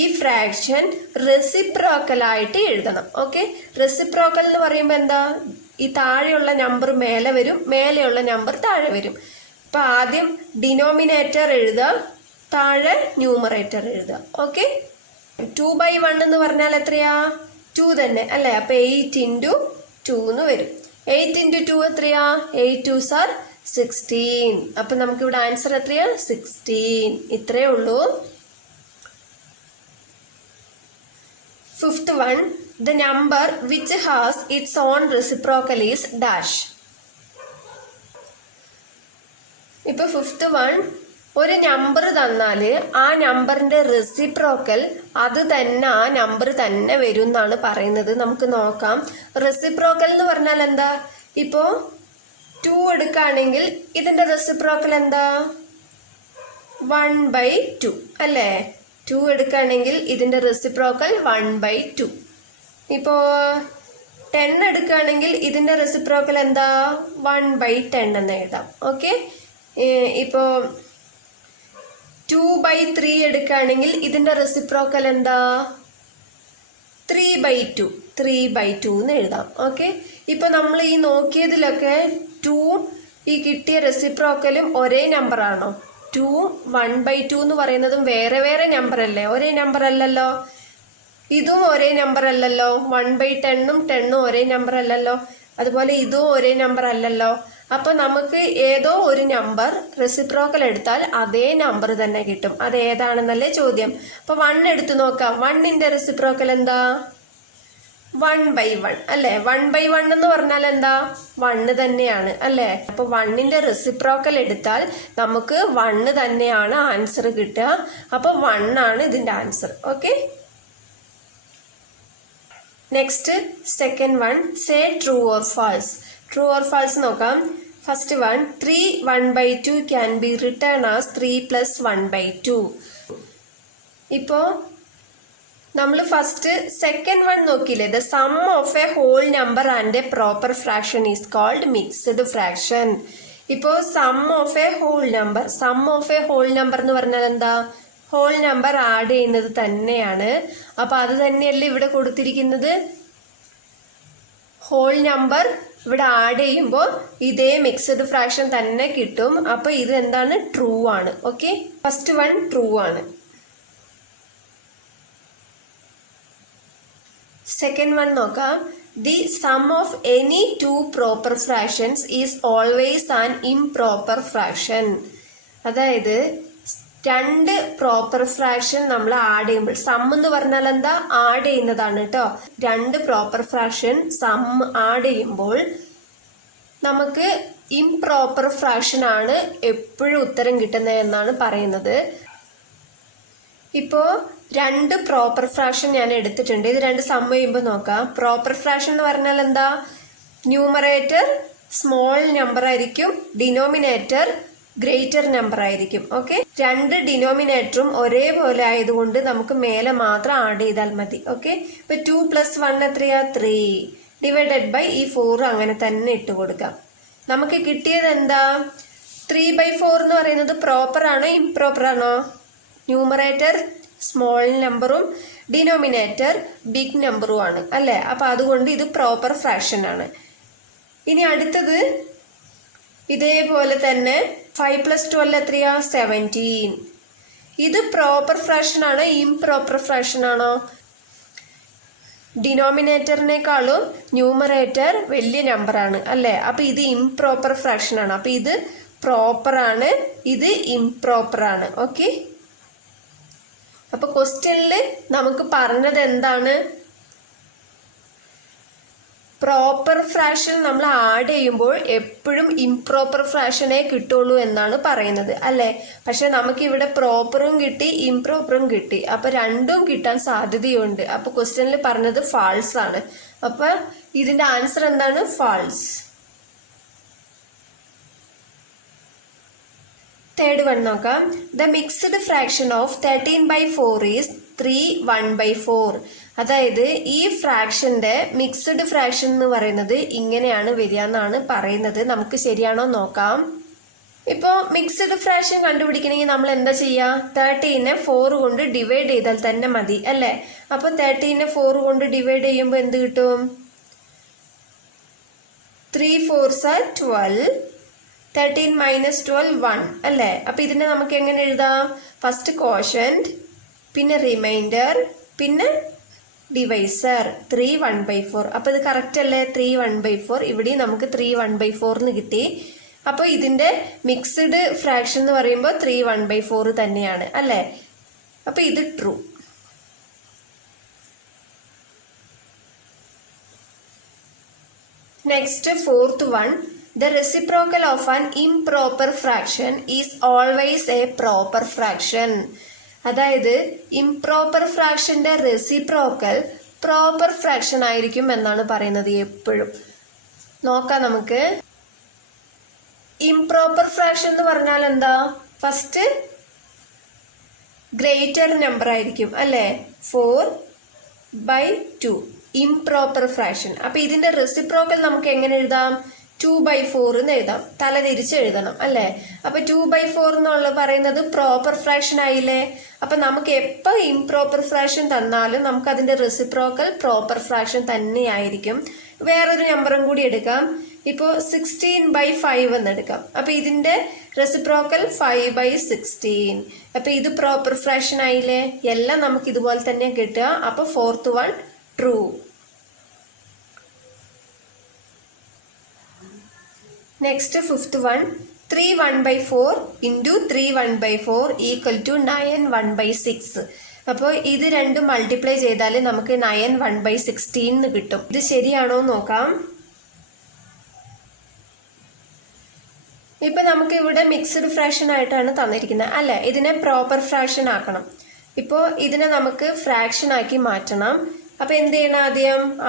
ഈ ഫ്രാക്ഷൻ റെസിപ്രോക്കൽ ആയിട്ട് എഴുതണം. ഓക്കെ, റെസിപ്രോക്കൽ എന്ന് പറയുമ്പോൾ എന്താ? ഈ താഴെയുള്ള നമ്പർ മേലെ വരും, മേലെയുള്ള നമ്പർ താഴെ വരും. അപ്പൊ ആദ്യം ഡിനോമിനേറ്റർ എഴുതുക, താഴെ ന്യൂമറേറ്റർ എഴുതുക. ഓക്കെ, 2/1 എന്ന് പറഞ്ഞാൽ എത്രയാ? 2 തന്നെ അല്ലേ. അപ്പൊ 8 × 2 എന്ന് വരും. 8 × 2 എത്രയാ? 8 2s are 16. അപ്പൊ നമുക്ക് ഇവിടെ ആൻസർ എത്രയാ? 16. ഇത്രയേ ഉള്ളൂ. Fifth one, the number which has its own reciprocal is dash. ഇപ്പൊ ഫിഫ്ത്ത് വൺ, ഒരു നമ്പർ തന്നാല് ആ നമ്പറിന്റെ റെസിപ്രോക്കൽ അത് തന്നെ ആ നമ്പർ തന്നെ വരും എന്നാണ് പറയുന്നത്. നമുക്ക് നോക്കാം. റെസിപ്രോക്കൽ എന്ന് പറഞ്ഞാൽ എന്താ? ഇപ്പോ 2 എടുക്കുകയാണെങ്കിൽ ഇതിന്റെ റെസിപ്രോക്കൽ എന്താ? 1/2 അല്ലേ. 2 എടുക്കുകയാണെങ്കിൽ ഇതിന്റെ റെസിപ്രോക്കൽ 1/2. ഇപ്പോ 10 എടുക്കുകയാണെങ്കിൽ ഇതിന്റെ റെസിപ്രോക്കൽ എന്താ? 1/10 എന്ന് എഴുതാം. ഓക്കെ, ഇപ്പോ 2/3 എടുക്കുകയാണെങ്കിൽ ഇതിന്റെ റെസിപ്രോക്കൽ എന്താ? 3/2 എന്ന് എഴുതാം. ഓക്കെ, ഇപ്പൊ നമ്മൾ ഈ നോക്കിയതിലൊക്കെ 2 ഈ കിട്ടിയ റെസിപ്രോക്കലും ഒരേ നമ്പർ ആണോ? 2 1/2 എന്ന് പറയുന്നതും വേറെ വേറെ നമ്പർ അല്ലേ, ഒരേ നമ്പർ അല്ലല്ലോ. ഇതും ഒരേ നമ്പർ അല്ലല്ലോ. 1/10ഉം 10ഉം ഒരേ നമ്പർ അല്ലല്ലോ. അതുപോലെ ഇതും ഒരേ നമ്പർ അല്ലല്ലോ. അപ്പൊ നമുക്ക് ഏതോ ഒരു നമ്പർ റെസിപ്രോക്കൽ എടുത്താൽ അതേ നമ്പർ തന്നെ കിട്ടും. അത് ഏതാണെന്നല്ലേ ചോദ്യം. അപ്പൊ 1 എടുത്തു നോക്കാം. 1ന്റെ റെസിപ്രോക്കൽ എന്താ? 1/1 അല്ലേ. 1/1 എന്ന് പറഞ്ഞാൽ എന്താ? 1 തന്നെയാണ് അല്ലേ. അപ്പൊ 1ന്റെ റെസിപ്രോക്കൽ എടുത്താൽ നമുക്ക് 1 തന്നെയാണ് ആൻസർ കിട്ടുക. അപ്പൊ 1 ആണ് ഇതിന്റെ answer. Okay, next second one, say true or false. True or false നോക്കാം. First one 3 1/2 can be written as 3 + 1/2. ഇപ്പോൾ നമ്മൾ ഫസ്റ്റ് സെക്കൻഡ് വൺ നോക്കിയില്ലേ, the sum of a whole number and a proper fraction is called mixed fraction. ഇപ്പോൾ sum of a whole number എന്ന് പറഞ്ഞാൽ എന്താ, whole number add ചെയ്യുന്നത് തന്നെയാണ്. അപ്പൊ അത് തന്നെയല്ലേ ഇവിടെ കൊടുത്തിരിക്കുന്നത്. ഹോൾ നമ്പർ ഇവിടെ ആഡ് ചെയ്യുമ്പോൾ ഇതേ മിക്സ്ഡ് ഫ്രാക്ഷൻ തന്നെ കിട്ടും. അപ്പൊ ഇത് എന്താണ്, ട്രൂ ആണ്. ഓക്കെ, ഫസ്റ്റ് വൺ ട്രൂ ആണ്. സെക്കൻഡ് വൺ നോക്കാം. The sum of any two proper fractions is always an improper fraction. അതായത് രണ്ട് പ്രോപ്പർ ഫ്രാക്ഷൻ നമ്മൾ ആഡ് ചെയ്യുമ്പോൾ, സം എന്ന് പറഞ്ഞാൽ എന്താ, ആഡ് ചെയ്യുന്നതാണ് കേട്ടോ. രണ്ട് പ്രോപ്പർ ഫ്രാക്ഷൻ സം ആഡ് ചെയ്യുമ്പോൾ നമുക്ക് ഇംപ്രോപ്പർ ഫ്രാക്ഷൻ ആണ് എപ്പോഴും ഉത്തരം കിട്ടുന്നത് എന്നാണ് പറയുന്നത്. ഇപ്പോ രണ്ട് പ്രോപ്പർ ഫ്രാക്ഷൻ ഞാൻ എടുത്തിട്ടുണ്ട്. ഇത് രണ്ട് സം ചെയ്യുമ്പോൾ നോക്കാം. പ്രോപ്പർ ഫ്രാക്ഷൻ എന്ന് പറഞ്ഞാൽ എന്താ, ന്യൂമറേറ്റർ സ്മോൾ നമ്പർ ആയിരിക്കും, ഡിനോമിനേറ്റർ ഗ്രേറ്റർ നമ്പർ ആയിരിക്കും. ഓക്കെ, രണ്ട് ഡിനോമിനേറ്ററും ഒരേപോലെ ആയതുകൊണ്ട് നമുക്ക് മേലെ മാത്രം ആഡ് ചെയ്താൽ മതി. ഓക്കെ, ഇപ്പൊ 2 + 1 എത്രയാ, 3 ഡിവൈഡഡ് ബൈ ഈ 4 അങ്ങനെ തന്നെ ഇട്ട് കൊടുക്കാം. നമുക്ക് കിട്ടിയത് എന്താ, 3/4 എന്ന് പറയുന്നത് പ്രോപ്പർ ആണോ ഇംപ്രോപ്പർ ആണോ? ന്യൂമറേറ്റർ സ്മോൾ നമ്പറും ഡിനോമിനേറ്റർ ബിഗ് നമ്പറും ആണ് അല്ലെ. അപ്പൊ അതുകൊണ്ട് ഇത് പ്രോപ്പർ ഫ്രാക്ഷൻ ആണ്. ഇനി അടുത്തത് ഇതേപോലെ തന്നെ 5 + 12 എത്രയാ, 17. ഇത് പ്രോപ്പർ ഫ്രാക്ഷൻ ആണോ ഇംപ്രോപ്പർ ഫ്രാക്ഷൻ ആണോ? ഡിനോമിനേറ്ററിനേക്കാളും ന്യൂമറേറ്റർ വലിയ നമ്പർ ആണ് അല്ലെ. അപ്പൊ ഇത് ഇംപ്രോപ്പർ ഫ്രാക്ഷൻ ആണ്. അപ്പൊ ഇത് പ്രോപ്പർ ആണ്, ഇത് ഇംപ്രോപ്പർ ആണ്. ഓക്കെ, അപ്പൊ ക്വസ്റ്റ്യനിൽ നമുക്ക് പറഞ്ഞത് എന്താണ്, പ്രോപ്പർ ഫ്രാക്ഷൻ നമ്മൾ ആഡ് ചെയ്യുമ്പോൾ എപ്പോഴും ഇംപ്രോപ്പർ ഫ്രാക്ഷനേ കിട്ടുള്ളൂ എന്നാണ് പറയുന്നത് അല്ലെ. പക്ഷെ നമുക്ക് ഇവിടെ പ്രോപ്പറും കിട്ടി ഇംപ്രോപ്പറും കിട്ടി. അപ്പൊ രണ്ടും കിട്ടാൻ സാധ്യതയുണ്ട്. അപ്പൊ ക്വസ്റ്റ്യനിൽ പറഞ്ഞത് ഫാൾസ് ആണ്. അപ്പൊ ഇതിന്റെ ആൻസർ എന്താണ്, ഫാൾസ്. തേർഡ് വൺ നോക്കാം. The mixed fraction of 13/4 is 3 1/4. അതായത് ഈ ഫ്രാക്ഷന്റെ മിക്സ്ഡ് ഫ്രാക്ഷൻ എന്ന് പറയുന്നത് ഇങ്ങനെയാണ് വരിക എന്നാണ് പറയുന്നത്. നമുക്ക് ശരിയാണോ നോക്കാം. ഇപ്പോൾ മിക്സ്ഡ് ഫ്രാക്ഷൻ കണ്ടുപിടിക്കണമെങ്കിൽ നമ്മൾ എന്താ ചെയ്യുക, 13നെ 4 കൊണ്ട് ഡിവൈഡ് ചെയ്താൽ തന്നെ മതി അല്ലേ. അപ്പൊ 13നെ 4 കൊണ്ട് ഡിവൈഡ് ചെയ്യുമ്പോൾ എന്ത് കിട്ടും, 3 4s are 12, 13 - 12 1 അല്ലേ. അപ്പൊ ഇതിനെ നമുക്ക് എങ്ങനെ എഴുതാം, ഫസ്റ്റ് കോഷ്യന്റ്, പിന്നെ റിമൈൻഡർ, പിന്നെ ഡിവൈസർ 3 1/4. അപ്പൊ ഇത് കറക്റ്റ് അല്ലേ, 3 1/4. ഇവിടെ നമുക്ക് 3 1/4 എന്ന് കിട്ടി. അപ്പൊ ഇതിന്റെ മിക്സ്ഡ് ഫ്രാക്ഷൻ എന്ന് പറയുമ്പോൾ 3 1/4 തന്നെയാണ് അല്ലേ. അപ്പൊ ഇത് true. Next fourth one. The reciprocal of an improper fraction is always a proper fraction. അതായത് ഇംപ്രോപ്പർ ഫ്രാക്ഷന്റെ റെസിപ്രോക്കൽ പ്രോപ്പർ ഫ്രാക്ഷൻ ആയിരിക്കും എന്നാണ് പറയുന്നത് എപ്പോഴും. നോക്കാം നമുക്ക്. ഇംപ്രോപ്പർ ഫ്രാക്ഷൻ എന്ന് പറഞ്ഞാൽ എന്താ, ഫസ്റ്റ് ഗ്രേറ്റർ നമ്പർ ആയിരിക്കും അല്ലേ, 4/2 ഇംപ്രോപ്പർ ഫ്രാക്ഷൻ. അപ്പൊ ഇതിന്റെ റെസിപ്രോക്കൽ നമുക്ക് എങ്ങനെ എഴുതാം, 2/4 എന്ന് എഴുതാം, തല തിരിച്ച് എഴുതണം അല്ലേ. അപ്പൊ 2/4 എന്നുള്ള പറയുന്നത് പ്രോപ്പർ ഫ്രാക്ഷൻ ആയില്ലേ. അപ്പൊ നമുക്ക് എപ്പോൾ ഇംപ്രോപ്പർ ഫ്രാക്ഷൻ തന്നാലും നമുക്ക് അതിന്റെ റെസിപ്രോക്കൽ പ്രോപ്പർ ഫ്രാക്ഷൻ തന്നെയായിരിക്കും. വേറൊരു നമ്പറും കൂടി എടുക്കാം. ഇപ്പോൾ 16/5 എന്ന് എടുക്കാം. അപ്പൊ ഇതിന്റെ റെസിപ്രോക്കൽ 5/16. അപ്പൊ ഇത് പ്രോപ്പർ ഫ്രാക്ഷൻ ആയില്ലേ. എല്ലാം നമുക്ക് ഇതുപോലെ തന്നെ കിട്ടുക. അപ്പൊ fourth one true. Next fifth one. 3 1/4 into 3 1/4 equal to 9 1/6. അപ്പോൾ ഇത് രണ്ടും മൾട്ടിപ്ലൈ ചെയ്താൽ നമുക്ക് 9 1/16 എന്ന് കിട്ടും. ഇത് ശരിയാണോ നോക്കാം. ഇപ്പൊ നമുക്ക് ഇവിടെ മിക്സ്ഡ് ഫ്രാക്ഷൻ ആയിട്ടാണ് തന്നിരിക്കുന്നത് അല്ലെ. ഇതിനെ പ്രോപ്പർ ഫ്രാക്ഷൻ ആക്കണം. ഇപ്പോൾ ഇതിനെ നമുക്ക് ഫ്രാക്ഷൻ ആക്കി മാറ്റണം. അപ്പൊ എന്ത് ചെയ്യണം,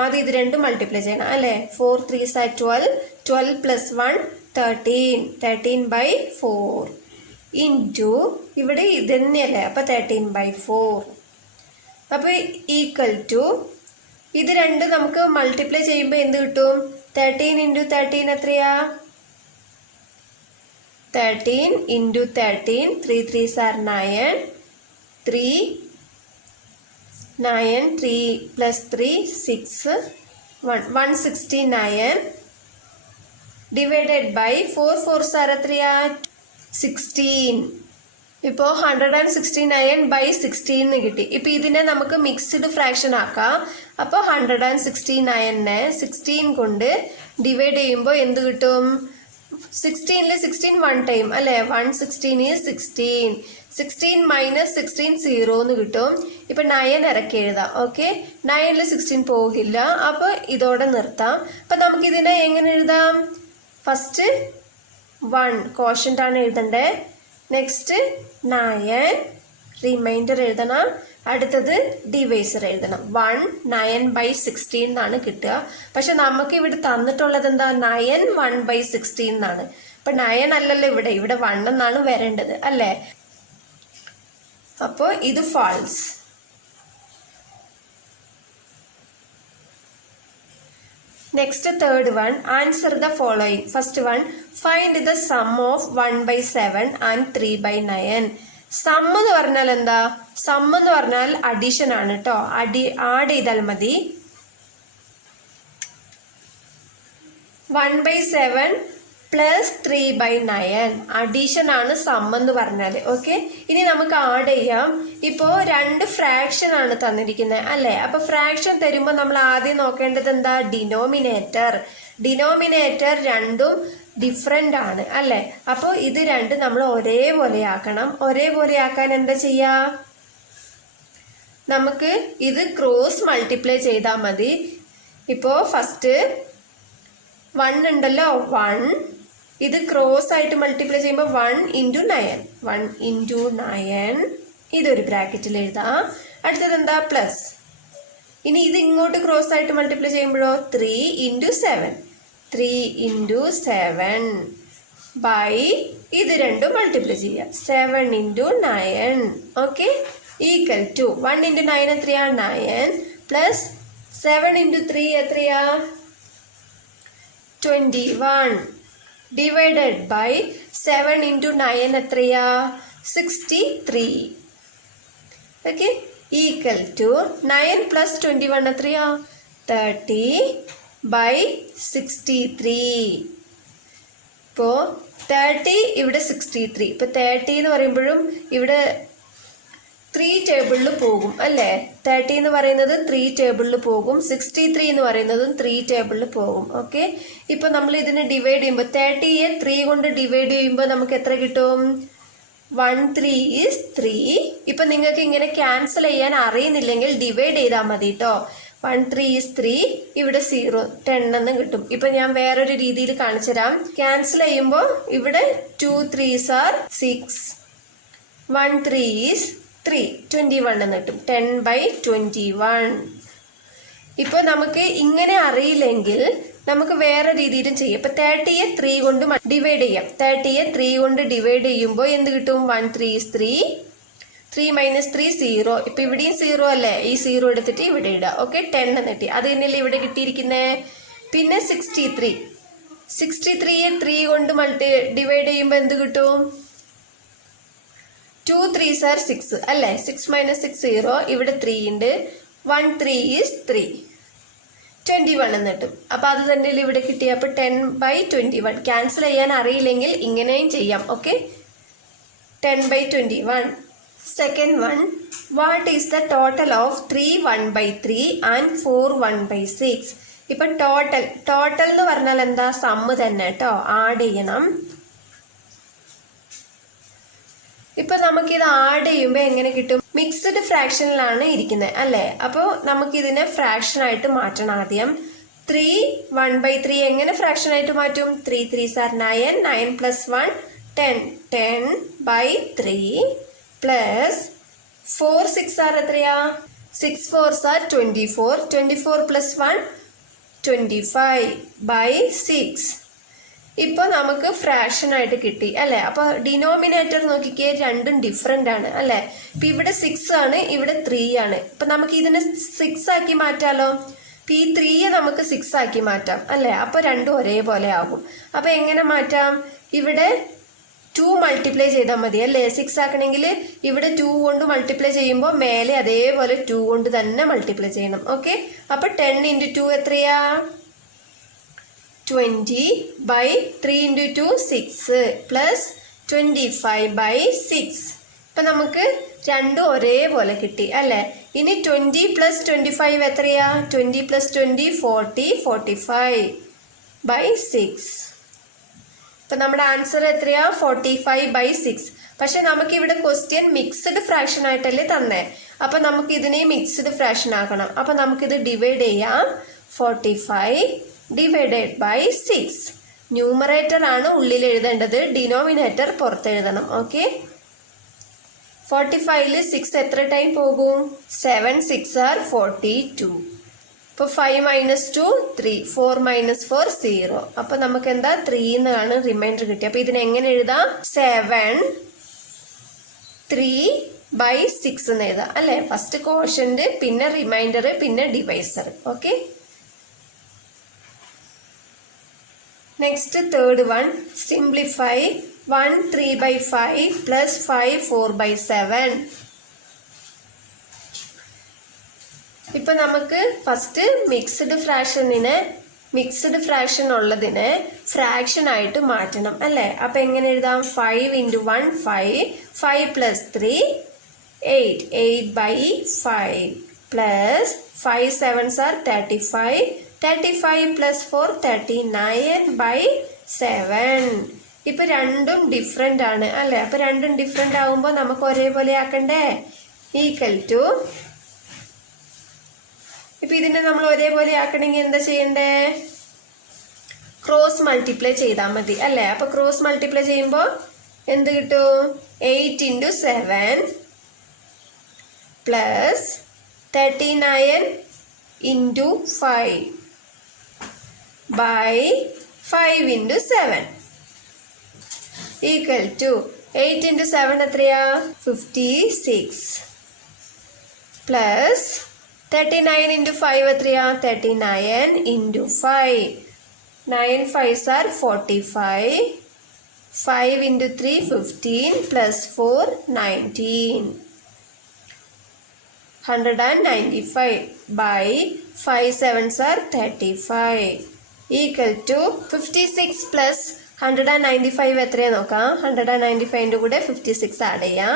ആദ്യം ഇത് രണ്ടും മൾട്ടിപ്ലൈ ചെയ്യണം അല്ലെ. 4 3s are 12, 12 + 1 13/4 ഇൻറ്റു ഇവിടെ ഇത് തന്നെയല്ലേ, അപ്പോൾ 13/4. അപ്പോൾ ഈക്വൽ ടു ഇത് രണ്ട് നമുക്ക് മൾട്ടിപ്ലൈ ചെയ്യുമ്പോൾ എന്ത് കിട്ടും? 13 × 13 എത്രയാ? 13 × 13, 3 3s are 9, 3 9 3 plus 3 6 169 divided by 4 4s are എത്രയാ? 16. ഇപ്പോൾ 169/16 കിട്ടി. ഇപ്പം ഇതിനെ നമുക്ക് മിക്സ്ഡ് ഫ്രാക്ഷൻ ആക്കാം. അപ്പോൾ 169നെ 16 കൊണ്ട് ഡിവൈഡ് ചെയ്യുമ്പോൾ എന്ത് കിട്ടും? 16ൽ 16 1 ടൈം അല്ലേ? 116 is 16. 16 - 16 0 എന്ന് കിട്ടും. ഇപ്പം 9 ഇറക്കി എഴുതാം. ഓക്കെ, 9ൽ 16 പോകില്ല, അപ്പോൾ ഇതോടെ നിർത്താം. അപ്പം നമുക്കിതിനെ എങ്ങനെ എഴുതാം? ഫസ്റ്റ് 1 കോഷ്യൻ്റ് ആണ് എഴുതണ്ടേ. നെക്സ്റ്റ് 9 റിമൈൻഡർ എഴുതണം. അടുത്തത് ഡിവൈസർ എഴുതണം. 1 9/16 എന്നാണ് കിട്ടുക. പക്ഷെ നമുക്ക് ഇവിടെ തന്നിട്ടുള്ളത് എന്താ? 9 1/16 എന്നാണ്. അപ്പം 9 അല്ലല്ലോ ഇവിടെ 1 എന്നാണ് വരേണ്ടത് അല്ലേ? അപ്പോൾ ഇത് false. Next, third one, answer the following. First one, find the sum of 1/7 and 3/9. Some എന്ന് പറഞ്ഞാൽ എന്താ? സം എന്ന് പറഞ്ഞാൽ അഡീഷൻ ആണ് കേട്ടോ. ആഡ് ചെയ്താൽ മതി. 1/7 പ്ലസ് 3/9 അഡീഷൻ ആണ് സം എന്ന് പറഞ്ഞാൽ. ഓക്കെ, ഇനി നമുക്ക് ആഡ് ചെയ്യാം. ഇപ്പോൾ രണ്ട് ഫ്രാക്ഷൻ ആണ് തന്നിരിക്കുന്നത് അല്ലേ? അപ്പൊ ഫ്രാക്ഷൻ തരുമ്പോൾ നമ്മൾ ആദ്യം നോക്കേണ്ടത് എന്താ? ഡിനോമിനേറ്റർ രണ്ടും ഡിഫറെൻ്റ് ആണ് അല്ലേ? അപ്പോൾ ഇത് രണ്ടും നമ്മൾ ഒരേപോലെ ആക്കണം. ഒരേപോലെ ആക്കാൻ എന്താ ചെയ്യാ? നമുക്ക് ഇത് ക്രോസ് മൾട്ടിപ്ലൈ ചെയ്താൽ മതി. ഇപ്പോൾ ഫസ്റ്റ് 1 ഉണ്ടല്ലോ, 1 ഇത് ക്രോസ് ആയിട്ട് മൾട്ടിപ്ലൈ ചെയ്യുമ്പോൾ 1 × 9, 1 × 9 ഇതൊരു ബ്രാക്കറ്റിൽ എഴുതാം. അടുത്തത് എന്താ? പ്ലസ്. ഇനി ഇത് ഇങ്ങോട്ട് ക്രോസ് ആയിട്ട് മൾട്ടിപ്ലൈ ചെയ്യുമ്പോഴോ 3 × 7, 3 × 7 ബൈ ഇത് രണ്ടും മൾട്ടിപ്ലൈ ചെയ്യുക 7 × 9. ഓക്കെ, ഈക്വൽ ടു 1 × 9 എത്രയാ? 9 പ്ലസ് 7 × 3 എത്രയാ? 21 ഡിവൈഡഡ് ബൈ 7 × 9 എത്രയാ? 63. ഓക്കെ, ഈക്വൽ ടു 9 പ്ലസ് 21 എത്രയാ? 30/63. ഇപ്പോൾ 30 ഇവിടെ 63. ഇപ്പോൾ 30 എന്ന് പറയുമ്പോഴും ഇവിടെ 3 ടേബിളിൽ പോകും അല്ലേ? 30 എന്ന് പറയുന്നത് 3 ടേബിളിൽ പോകും. 63 എന്ന് പറയുന്നതും 3 ടേബിളിൽ പോകും. ഓക്കെ, ഇപ്പൊ നമ്മൾ ഇതിനെ ഡിവൈഡ് ചെയ്യുമ്പോൾ 30യെ 3 കൊണ്ട് ഡിവൈഡ് ചെയ്യുമ്പോൾ നമുക്ക് എത്ര കിട്ടും? 1 3 is 3. ഇപ്പൊ നിങ്ങൾക്ക് ഇങ്ങനെ ക്യാൻസൽ ചെയ്യാൻ അറിയുന്നില്ലെങ്കിൽ ഡിവൈഡ് ചെയ്താൽ മതി കേട്ടോ. 1 3 is 3, ഇവിടെ 0 10 എന്ന് കിട്ടും. ഇപ്പൊ ഞാൻ വേറൊരു രീതിയിൽ കാണിച്ചു തരാം. ക്യാൻസൽ ചെയ്യുമ്പോൾ ഇവിടെ 2 3s are 6, 1 3 is 3, 21 എന്ന് കിട്ടും. 10/21. ഇപ്പോൾ നമുക്ക് ഇങ്ങനെ അറിയില്ലെങ്കിൽ നമുക്ക് വേറെ രീതിയിലും ചെയ്യാം. ഇപ്പൊ 30യെ 3 കൊണ്ട് ഡിവൈഡ് ചെയ്യാം. 30യെ 3 കൊണ്ട് ഡിവൈഡ് ചെയ്യുമ്പോൾ എന്ത് കിട്ടും? 1 3 is 3, 3 - 3 0. ഇപ്പൊ ഇവിടെയും 0 അല്ലേ? ഈ 0 എടുത്തിട്ട് ഇവിടെ ഇടാം. ഓക്കെ, 10 എന്ന് കിട്ടി. അത് തന്നെയല്ലേ ഇവിടെ കിട്ടിയിരിക്കുന്നേ. പിന്നെ 63യെ 3 കൊണ്ട് ഡിവൈഡ് ചെയ്യുമ്പോൾ എന്ത് കിട്ടും? 2 3s are 6 അല്ലേ? 6 - 6 0. ഇവിടെ 3 ഉണ്ട്. 1 3 is 3, 21 എന്ന് കിട്ടും. അപ്പൊ അത് തന്നെ ഇവിടെ കിട്ടി. അപ്പൊ 10/21. ക്യാൻസൽ ചെയ്യാൻ അറിയില്ലെങ്കിൽ ഇങ്ങനെയും ചെയ്യാം. Okay, 10/21. Second one, what is the total of 3 1/3 and 4 1/6? ഇപ്പൊ ടോട്ടൽ എന്ന് പറഞ്ഞാൽ എന്താ? സമ്മ് തന്നെ കേട്ടോ, ആഡ് ചെയ്യണം. ഇപ്പൊ നമുക്കിത് ആഡ് ചെയ്യുമ്പോൾ എങ്ങനെ കിട്ടും? മിക്സ്ഡ് ഫ്രാക്ഷനിലാണ് ഇരിക്കുന്നത് അല്ലേ? അപ്പോൾ നമുക്കിതിനെ ഫ്രാക്ഷൻ ആയിട്ട് മാറ്റണം ആദ്യം. 3 1/3 എങ്ങനെ ഫ്രാക്ഷൻ ആയിട്ട് മാറ്റും? 3 3s are 9, 9 plus 1 10, 10/3 plus 4 6 are എത്രയാ? 6 4s are 24, 24 plus 1 25/6. ഇപ്പൊ നമുക്ക് ഫ്രാക്ഷൻ ആയിട്ട് കിട്ടി അല്ലെ. അപ്പൊ ഡിനോമിനേറ്റർ നോക്കിക്കേ, രണ്ടും ഡിഫറെന്റ് ആണ് അല്ലെ. ഇപ്പൊ ഇവിടെ 6 ആണ്, ഇവിടെ 3 ആണ്. ഇപ്പൊ നമുക്ക് ഇതിനെ 6 ആക്കി മാറ്റാലോ. ഇപ്പൊ ഈ 3 നമുക്ക് 6 ആക്കി മാറ്റാം അല്ലെ. അപ്പൊ രണ്ടും ഒരേപോലെ ആകും. അപ്പൊ എങ്ങനെ മാറ്റാം? ഇവിടെ 2 മൾട്ടിപ്ലൈ ചെയ്താൽ മതി അല്ലേ. 6 ആക്കണമെങ്കിൽ ഇവിടെ 2 കൊണ്ട് മൾട്ടിപ്ലൈ ചെയ്യുമ്പോൾ മേലെ അതേപോലെ 2 കൊണ്ട് തന്നെ മൾട്ടിപ്ലൈ ചെയ്യണം. ഓക്കെ, അപ്പൊ 10 × 2 എത്രയാ? 20/3 × 2 6 പ്ലസ് 25/6. ഇപ്പൊ നമുക്ക് രണ്ടും ഒരേപോലെ കിട്ടി അല്ലെ. ഇനി 20 + 25 എത്രയാ? 20 + 20 40 45/6. ഇപ്പൊ നമ്മുടെ ആൻസർ എത്രയാ? 45/6. പക്ഷെ നമുക്ക് ഇവിടെ ക്വസ്റ്റ്യൻ മിക്സ്ഡ് ഫ്രാക്ഷൻ ആയിട്ടല്ലേ തന്നേ. അപ്പൊ നമുക്ക് ഇതിനെ മിക്സ്ഡ് ഫ്രാക്ഷൻ ആക്കണം. അപ്പൊ നമുക്കിത് ഡിവൈഡ് ചെയ്യാം. 45 ÷ 6. ന്യൂമറേറ്റർ ആണ് ഉള്ളിൽ എഴുതേണ്ടത്, ഡിനോമിനേറ്റർ പുറത്തെഴുതണം. ഓക്കെ, 45ൽ 6 എത്ര ടൈം പോകും? 7 × 6 = 42. ഇപ്പൊ 5 - 2 3, 4 - 4 0. അപ്പൊ നമുക്ക് എന്താ 3 എന്നാണ് റിമൈൻഡർ കിട്ടിയത്. അപ്പൊ ഇതിനെ എങ്ങനെ എഴുതാം? 7 3/6 എന്ന് എഴുതാം അല്ലെ. ഫസ്റ്റ് കോഷ്യന്റ്, പിന്നെ റിമൈൻഡർ, പിന്നെ divisor. Okay, next third one. Simplify 1 3/5 + 5 4/7. ഇപ്പൊ നമുക്ക് ഫസ്റ്റ് മിക്സ്ഡ് ഫ്രാക്ഷൻ ഉള്ളതിനെ ഫ്രാക്ഷൻ ആയിട്ട് മാറ്റണം അല്ലെ. അപ്പൊ എങ്ങനെ എഴുതാം? 5 × 1 5, 5 + 3 8, 8/5 പ്ലസ് 5 7s are 35, 35 + 4 39/7. ഇപ്പൊ രണ്ടും ഡിഫറെന്റ് ആണ് അല്ലെ. അപ്പൊ രണ്ടും ഡിഫറെന്റ് ആവുമ്പോ നമുക്ക് ഒരേപോലെ ആക്കണ്ടേ? Equal to. ഇപ്പൊ ഇതിനെ നമ്മൾ ഒരേപോലെ ആക്കണമെങ്കിൽ എന്താ ചെയ്യണ്ടേ? ക്രോസ് മൾട്ടിപ്ലൈ ചെയ്താൽ മതി അല്ലെ. അപ്പൊ ക്രോസ് മൾട്ടിപ്ലൈ ചെയ്യുമ്പോൾ എന്ത് കിട്ടും? 8 × 7 പ്ലസ് 39 × 5 /5 × 7 ഈക്വൽ ടു 8 × 7 എത്രയാ? 56 പ്ലസ് 39 × 5 എത്രയാ? 39 × 5. 9 5s are 45. 5 × 3 15 plus 4 19. 195/5 7s are 35 equal to 56 plus 195 എത്രയാ നോക്കാം. 195ന്റെ കൂടെ 56 ആഡ് ചെയ്യാം.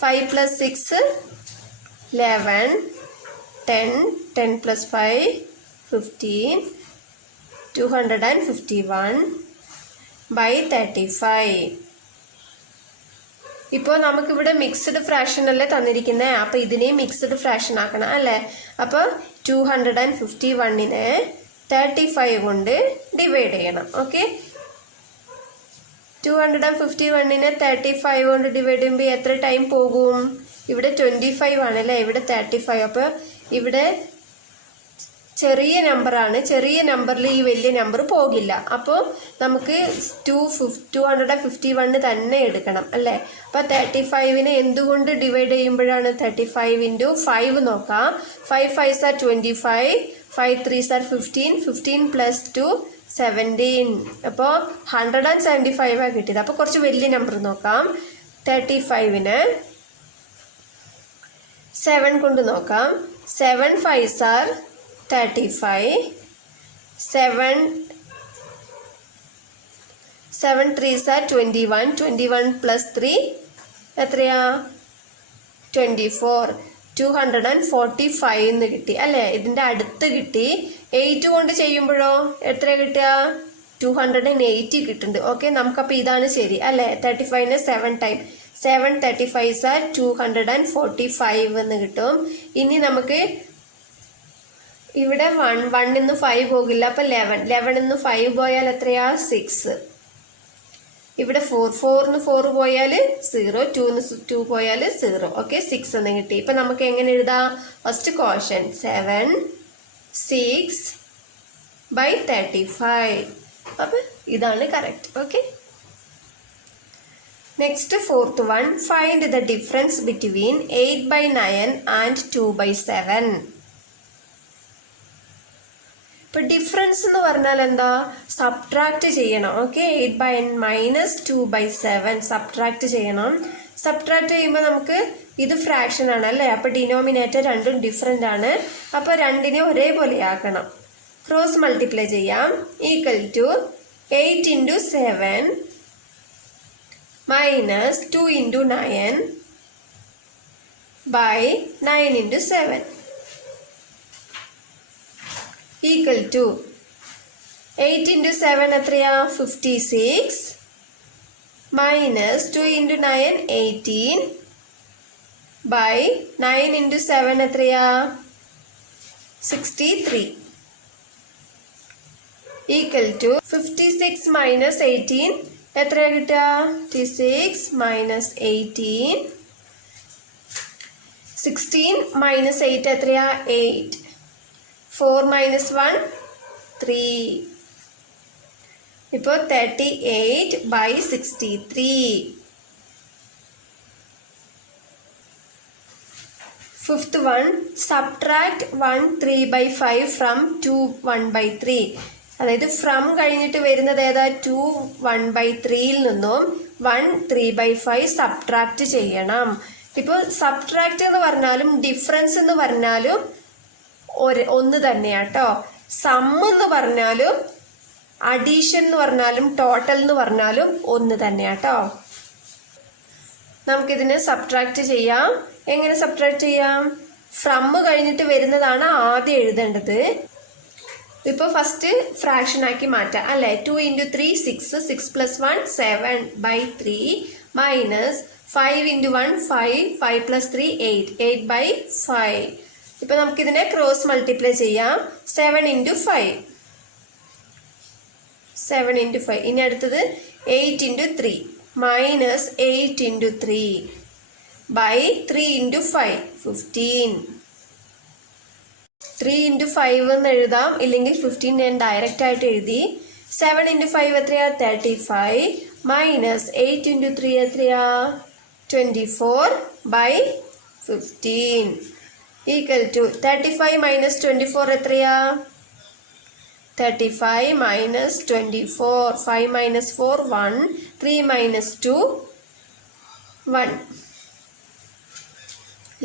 5 + 6 11, 10, 10 + 5 15, 251/35. ഇപ്പോൾ നമുക്കിവിടെ മിക്സ്ഡ് ഫ്രാക്ഷൻ അല്ലേ തന്നിരിക്കുന്നത്. അപ്പോൾ ഇതിനെ മിക്സ്ഡ് ഫ്രാക്ഷൻ ആക്കണം അല്ലേ. അപ്പോൾ 251നെ 35 കൊണ്ട് ഡിവൈഡ് ചെയ്യണം. ഓക്കെ, 251നെ 35 കൊണ്ട് ഡിവൈഡ് ചെയ്യുമ്പോൾ എത്ര ടൈം പോകും? ഇവിടെ 25 ആണല്ലേ, ഇവിടെ 35. അപ്പോൾ ഇവിടെ ചെറിയ നമ്പറാണ്, ചെറിയ നമ്പറിൽ ഈ വലിയ നമ്പർ പോകില്ല. അപ്പോൾ നമുക്ക് 251 തന്നെ എടുക്കണം അല്ലേ. അപ്പോൾ 35നെ എന്തുകൊണ്ട് ഡിവൈഡ് ചെയ്യുമ്പോഴാണ്? 35 × 5 നോക്കാം. 5 5s are 25, 5 3s are 15, 15 + 2 17. അപ്പോൾ 175 ആണ് കിട്ടിയത്. അപ്പോൾ കുറച്ച് വലിയ നമ്പർ നോക്കാം. 35നെ 7 കൊണ്ട് നോക്കാം. 7 5s are 35, 7 3s are 21, 21 + 3 എത്രയാ? 24. 245 എന്ന് കിട്ടി അല്ലേ. ഇതിന്റെ അടുത്ത് കിട്ടി. 8 കൊണ്ട് ചെയ്യുമ്പോഴോ എത്ര കിട്ടുക? 280 കിട്ടുന്നുണ്ട്. ഓക്കെ, നമുക്കപ്പോൾ ഇതാണ് ശരി അല്ലേ. 35നെ 7 ടൈം 7 35s are 245 എന്ന് കിട്ടും. ഇനി നമുക്ക് ഇവിടെ 1 നിന്ന് 5 പോകില്ല. അപ്പോൾ 11 നിന്ന് 5 പോയാൽ എത്രയാ? 6. ഇവിടെ 4 നിന്ന് 4 പോയാൽ 0, 2 നിന്ന് 2 പോയാൽ 0. ഓക്കെ, 6 എന്ന് കിട്ടി. ഇപ്പം നമുക്ക് എങ്ങനെ എഴുതാം? First question 7 6/35. അപ്പം ഇതാണ് correct. Okay, next fourth one, find the difference between 8/9 and 2/7. ഇപ്പൊ ഡിഫറൻസ് എന്ന് പറഞ്ഞാൽ എന്താ, സബ്ട്രാക്ട് ചെയ്യണം. ഓക്കെ, 8/9 മൈനസ് 2/7 സബ്ട്രാക്ട് ചെയ്യണം. സബ്ട്രാക്ട് ചെയ്യുമ്പോൾ നമുക്ക് ഇത് ഫ്രാക്ഷൻ ആണ് അല്ലേ, അപ്പൊ ഡിനോമിനേറ്റർ രണ്ടും ഡിഫറെന്റ് ആണ്. അപ്പൊ രണ്ടിനെ ഒരേപോലെ ആക്കണം. ക്രോസ് മൾട്ടിപ്ലൈ ചെയ്യാം. Equal to 8 into 7 minus 2 into 9 by 9 into 7 equal to 8 into 7 എത്രയാ 56 minus 2 into 9 18 by 9 into 7 എത്രയാ 63 equal to 56 minus 18 എത്രയാ കിട്ടുക 56 minus 18 16 minus 8 എത്രയാ 8 4 minus 1 3 ഇപ്പോൾ 38 by 63. Fifth one, subtract 1 3/5 from 2 1/3. അതായത് ഫ്രം കഴിഞ്ഞിട്ട് വരുന്നത് ഏതാ 2 1/3യിൽ നിന്നും 1 3/5 സബ്ട്രാക്ട് ചെയ്യണം. ഇപ്പോൾ സബ്ട്രാക്ട് എന്ന് പറഞ്ഞാലും ഡിഫറൻസ് എന്ന് പറഞ്ഞാലും ഒന്ന് തന്നെയാട്ടോ. സം എന്ന് പറഞ്ഞാലും അഡീഷൻ എന്ന് പറഞ്ഞാലും ടോട്ടൽ എന്ന് പറഞ്ഞാലും ഒന്ന് തന്നെയാട്ടോ. നമുക്കിതിനെ സബ്ട്രാക്ട് ചെയ്യാം. എങ്ങനെ സബ്ട്രാക്ട് ചെയ്യാം? ഫ്രം കഴിഞ്ഞിട്ട് വരുന്നതാണ് ആദ്യം എഴുതേണ്ടത്. ഇപ്പോൾ ഫസ്റ്റ് ഫ്രാക്ഷൻ ആക്കി മാറ്റാം അല്ലേ. 2 into 3 6 6 plus 1 7/3 minus 5 into 1 5 5 plus 3 8 8/5. ഇപ്പൊ നമുക്കിതിനെ ക്രോസ് മൾട്ടിപ്ലൈ ചെയ്യാം. 7 into 5 7 into 5. ഇനി അടുത്തത് 8 into 3 minus 8 into 3 by 3 into 5 15. 3 into 5 എന്ന് എഴുതാം, ഇല്ലെങ്കിൽ 15 ഞാൻ ഡയറക്റ്റ് ആയിട്ട് എഴുതി. 7 into 5 എത്രയാ 35 മൈനസ് 8 into 3 എത്രയാ 24 by 15 ഈക്വൽ ടു 35 മൈനസ് 24 എത്രയാ 35 മൈനസ് 24 5 മൈനസ് 4 1 3 മൈനസ് 2 1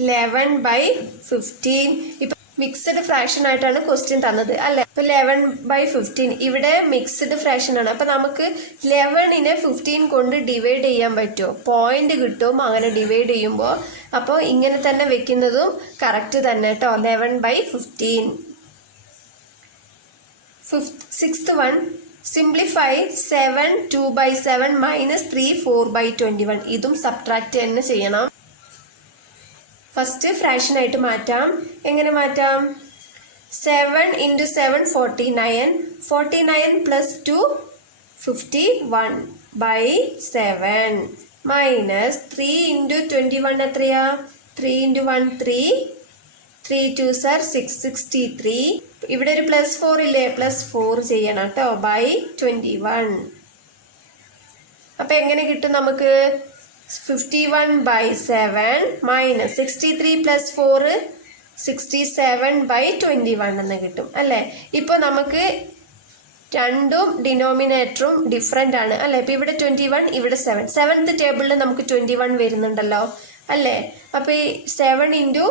11/15. ഇപ്പൊ മിക്സ്ഡ് ഫ്രാക്ഷൻ ആയിട്ടാണ് ക്വസ്റ്റ്യൻ തന്നത് അല്ലെ. ഇപ്പൊ 11/15 ഇവിടെ മിക്സ്ഡ് ഫ്രാക്ഷൻ ആണ്. അപ്പൊ നമുക്ക് 11നെ 15 കൊണ്ട് ഡിവൈഡ് ചെയ്യാൻ പറ്റുമോ? പോയിന്റ് കിട്ടും അങ്ങനെ ഡിവൈഡ് ചെയ്യുമ്പോൾ. അപ്പോൾ ഇങ്ങനെ തന്നെ വെക്കുന്നതും കറക്റ്റ് തന്നെ കേട്ടോ. 11/15. Sixth one, simplify 7 2/7 minus 3 4/21. ഇതും സബ്ട്രാക്ട് തന്നെ ചെയ്യണം. ഫസ്റ്റ് ഫ്രാക്ഷൻ ആയിട്ട് മാറ്റാം. എങ്ങനെ മാറ്റാം? 7 into 7 49 49 plus 2 51/7 മൈനസ് 3 into 21 എത്രയാ 3 into 1 3 3 2s are 6 63. ഇവിടെ ഒരു +4 ഇല്ലേ, +4 ചെയ്യണം കേട്ടോ by 21. അപ്പൊ എങ്ങനെ കിട്ടും നമുക്ക്? 51/7 മൈനസ് 63 plus 4 67/21 എന്ന് കിട്ടും അല്ലേ. ഇപ്പൊ നമുക്ക് രണ്ടും ഡിനോമിനേറ്ററും ഡിഫറെന്റ് ആണ് അല്ലെ. ഇപ്പൊ ഇവിടെ 21 ഇവിടെ 7 സെവൻത് ടേബിളിൽ നമുക്ക് 21 വരുന്നുണ്ടല്ലോ അല്ലേ. അപ്പൊ ഈ 7 into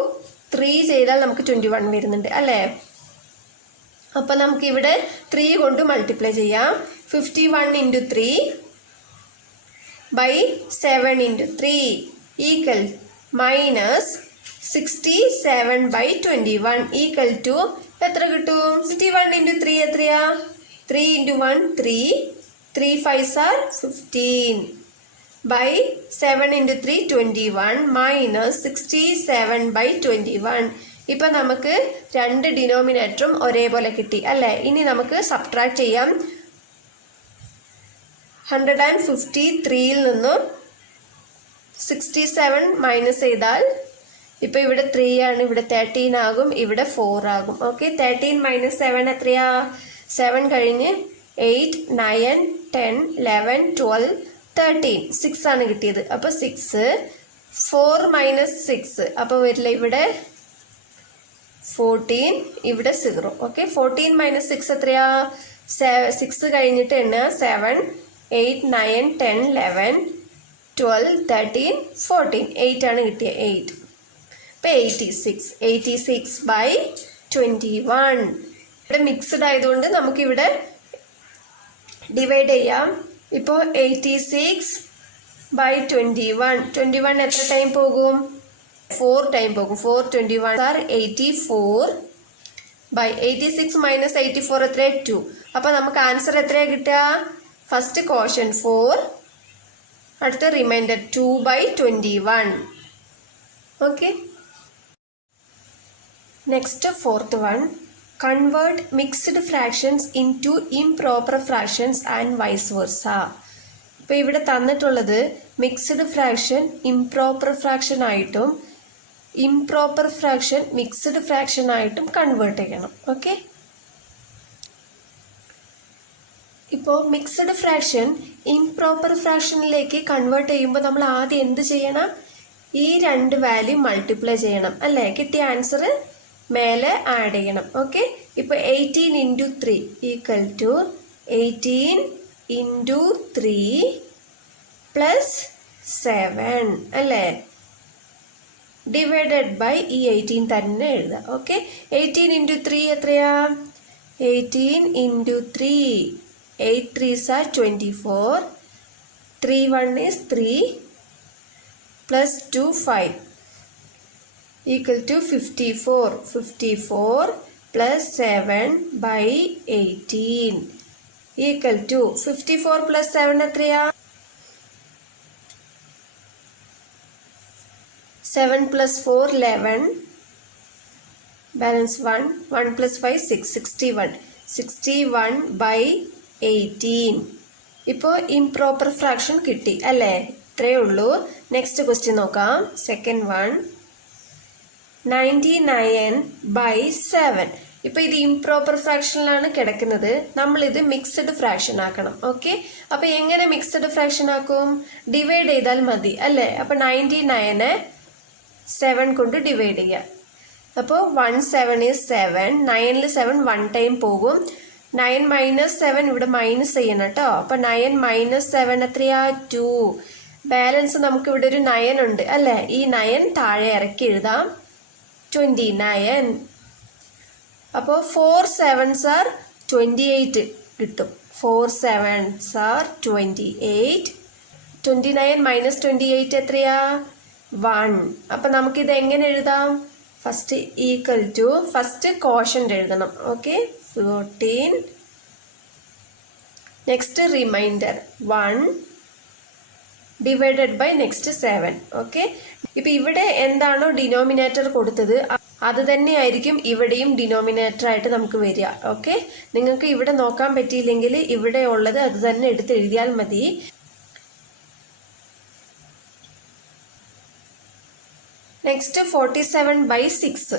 3 ചെയ്താൽ നമുക്ക് 21 വരുന്നുണ്ട് അല്ലേ. അപ്പൊ നമുക്ക് ഇവിടെ 3 കൊണ്ട് മൾട്ടിപ്ലൈ ചെയ്യാം. 51 into 3 by 7 into 3 equal minus 67/21 equal to എത്ര കിട്ടും? 51 into 3 എത്രയാ 3 into 1 3 3 5s are 15 by 7 into 3 21 minus 67/21. ഇപ്പൊ നമുക്ക് രണ്ട് ഡിനോമിനേറ്ററും ഒരേപോലെ കിട്ടി അല്ലേ. ഇനി നമുക്ക് സബ്ട്രാക്ട് ചെയ്യാം. 153യിൽ നിന്നും 67 മൈനസ് ചെയ്താൽ ഇപ്പൊ ഇവിടെ 3 ആണ്, ഇവിടെ 13 ആകും, ഇവിടെ 4 ആകും. ഓക്കെ, 13 മൈനസ് 7 എത്രയാ 7 കഴിഞ്ഞ് 8, 9, 10, 11, 12, 13. 6 ആണ് കിട്ടിയത്. അപ്പോൾ 6, 4 മൈനസ് 6. അപ്പോൾ വരില്ല ഇവിടെ 14, ഇവിടെ 0. ഓക്കെ, 14 മൈനസ് 6 എത്രയാ? 6 കഴിഞ്ഞിട്ട് എണ്ണുക. 7, 8, 9, 10, 11, 12, 13, 14. 8 ആണ് കിട്ടിയത്. 8. ഇപ്പം 86/21. ഇവിടെ മിക്സ്ഡ് ആയതുകൊണ്ട് നമുക്കിവിടെ ഡിവൈഡ് ചെയ്യാം. ഇപ്പോൾ 86/21. 21 എത്ര ടൈം പോകും? 4 ടൈം പോകും. 4 21 ആർ 84/86 മൈനസ് 84 എത്ര? 2. അപ്പോൾ നമുക്ക് ആൻസർ എത്രയാണ് കിട്ടുക? ഫസ്റ്റ് കോഷൻ 4, അടുത്ത remainder 2/21. Okay, next fourth one. Convert mixed fractions into improper fractions and vice versa. ഇപ്പോൾ ഇവിടെ തന്നിട്ടുള്ളത് മിക്സ്ഡ് ഫ്രാക്ഷൻ ഇംപ്രോപ്പർ ഫ്രാക്ഷൻ ആയിട്ടും ഇംപ്രോപ്പർ ഫ്രാക്ഷൻ മിക്സ്ഡ് ഫ്രാക്ഷൻ ആയിട്ടും കൺവേർട്ട് ചെയ്യണം. ഓക്കെ, ഇപ്പോൾ മിക്സ്ഡ് ഫ്രാക്ഷൻ ഇംപ്രോപ്പർ ഫ്രാക്ഷനിലേക്ക് കൺവേർട്ട് ചെയ്യുമ്പോൾ നമ്മൾ ആദ്യം എന്ത് ചെയ്യണം? ഈ 2 വാല്യൂ മൾട്ടിപ്ലൈ ചെയ്യണം അല്ലേ? കിട്ടിയ ആൻസർ മേലെ ആഡ് ചെയ്യണം. ഓക്കെ, ഇപ്പോൾ 18 × 3 ഈക്വൽ ടു 18 × 3 പ്ലസ് 7 അല്ലേ? ഡിവൈഡഡ് ബൈ ഈ 18 തന്നെ എഴുതുക. ഓക്കെ, 18 × 3 എത്രയാ? 18 × 3, 8 3s are 24, 3 1 is 3 plus 2 5 equal to 54. 54 plus 7/18 equal to 54 plus 7 എത്രയാ? 7 plus 4 11, balance 1, 1 plus 5 6, 61. 61/18. ഇപ്പോൾ ഇംപ്രോപ്പർ ഫ്രാക്ഷൻ കിട്ടി അല്ലേ? ഇത്രയേ ഉള്ളൂ. നെക്സ്റ്റ് ക്വസ്റ്റ്യൻ നോക്കാം. Second one. 99/7. ഇപ്പോൾ ഇത് ഇംപ്രോപ്പർ ഫ്രാക്ഷനിലാണ് കിടക്കുന്നത്. നമ്മളിത് മിക്സ്ഡ് ഫ്രാക്ഷൻ ആക്കണം. ഓക്കെ, അപ്പോൾ എങ്ങനെ മിക്സ്ഡ് ഫ്രാക്ഷൻ ആക്കും? ഡിവൈഡ് ചെയ്താൽ മതി അല്ലേ? അപ്പോൾ 99 7 കൊണ്ട് ഡിവൈഡ് ചെയ്യുക. അപ്പോൾ 1 7 is 7. 9ൽ 7 1 ടൈം പോകും. 9 മൈനസ് 7 ഇവിടെ മൈനസ് ചെയ്യണം കേട്ടോ. അപ്പോൾ 9 മൈനസ് 7 എത്രയാ? 2. ബാലൻസ് നമുക്ക് ഇവിടെ ഒരു 9 ഉണ്ട് അല്ലേ? ഈ 9 താഴെ ഇറക്കി എഴുതാം. 29. അപ്പോൾ 4 7s are 28 കിട്ടും. 4 7s are 28. 29 മൈനസ് 28 എത്രയാ? 1. അപ്പം നമുക്കിത് എങ്ങനെ എഴുതാം? First equal to first quotient എഴുതണം. Okay, 14. Next remainder 1 divided by next 7. ഓക്കെ, ഇപ്പം ഇവിടെ എന്താണോ ഡിനോമിനേറ്റർ കൊടുത്തത് അത് തന്നെയായിരിക്കും ഇവിടെയും ഡിനോമിനേറ്റർ ആയിട്ട് നമുക്ക് വരിക. ഓക്കെ, നിങ്ങൾക്ക് ഇവിടെ നോക്കാൻ പറ്റിയില്ലെങ്കിൽ ഇവിടെ ഉള്ളത് അത് തന്നെ എടുത്ത് എഴുതിയാൽ മതി. നെക്സ്റ്റ് 47/6.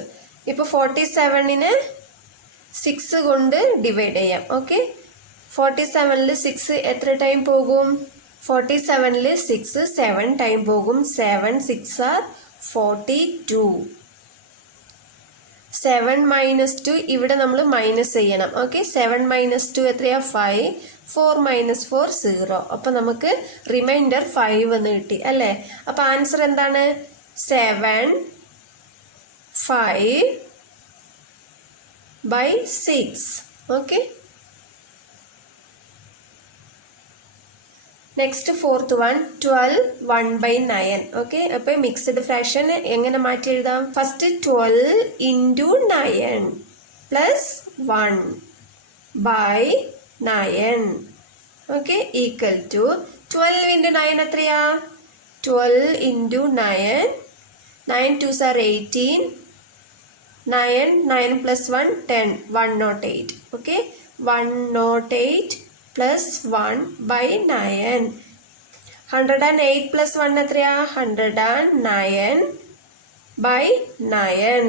ഇപ്പോൾ 47നെ 6 കൊണ്ട് ഡിവൈഡ് ചെയ്യാം. ഓക്കെ, 47ൽ 6 എത്ര ടൈം പോകും? 47ൽ 6 7 ടൈം പോകും. 7 6 are 42. 7 മൈനസ് 2 ഇവിടെ നമ്മൾ മൈനസ് ചെയ്യണം. ഓക്കെ, 7 മൈനസ് 2 എത്രയാ? 5. 4 മൈനസ് 4 0. അപ്പോൾ നമുക്ക് റിമൈൻഡർ 5 എന്ന് കിട്ടി അല്ലേ? അപ്പോൾ ആൻസർ എന്താണ്? 7 5/6. Okay, next fourth one. 12 1/9. Okay, അപ്പോൾ മിക്സ്ഡ് ഫ്രാക്ഷൻ എങ്ങനെ മാറ്റി എഴുതാം? First 12 × 9 plus 1/9. Okay, equal to 12 × 9 എത്രയാ? 12 × 9. 9 2s are 18. 9 plus 1 10. 108. Okay, 108 plus 1/9. 108 plus 1 എത്രയാ? 109/9.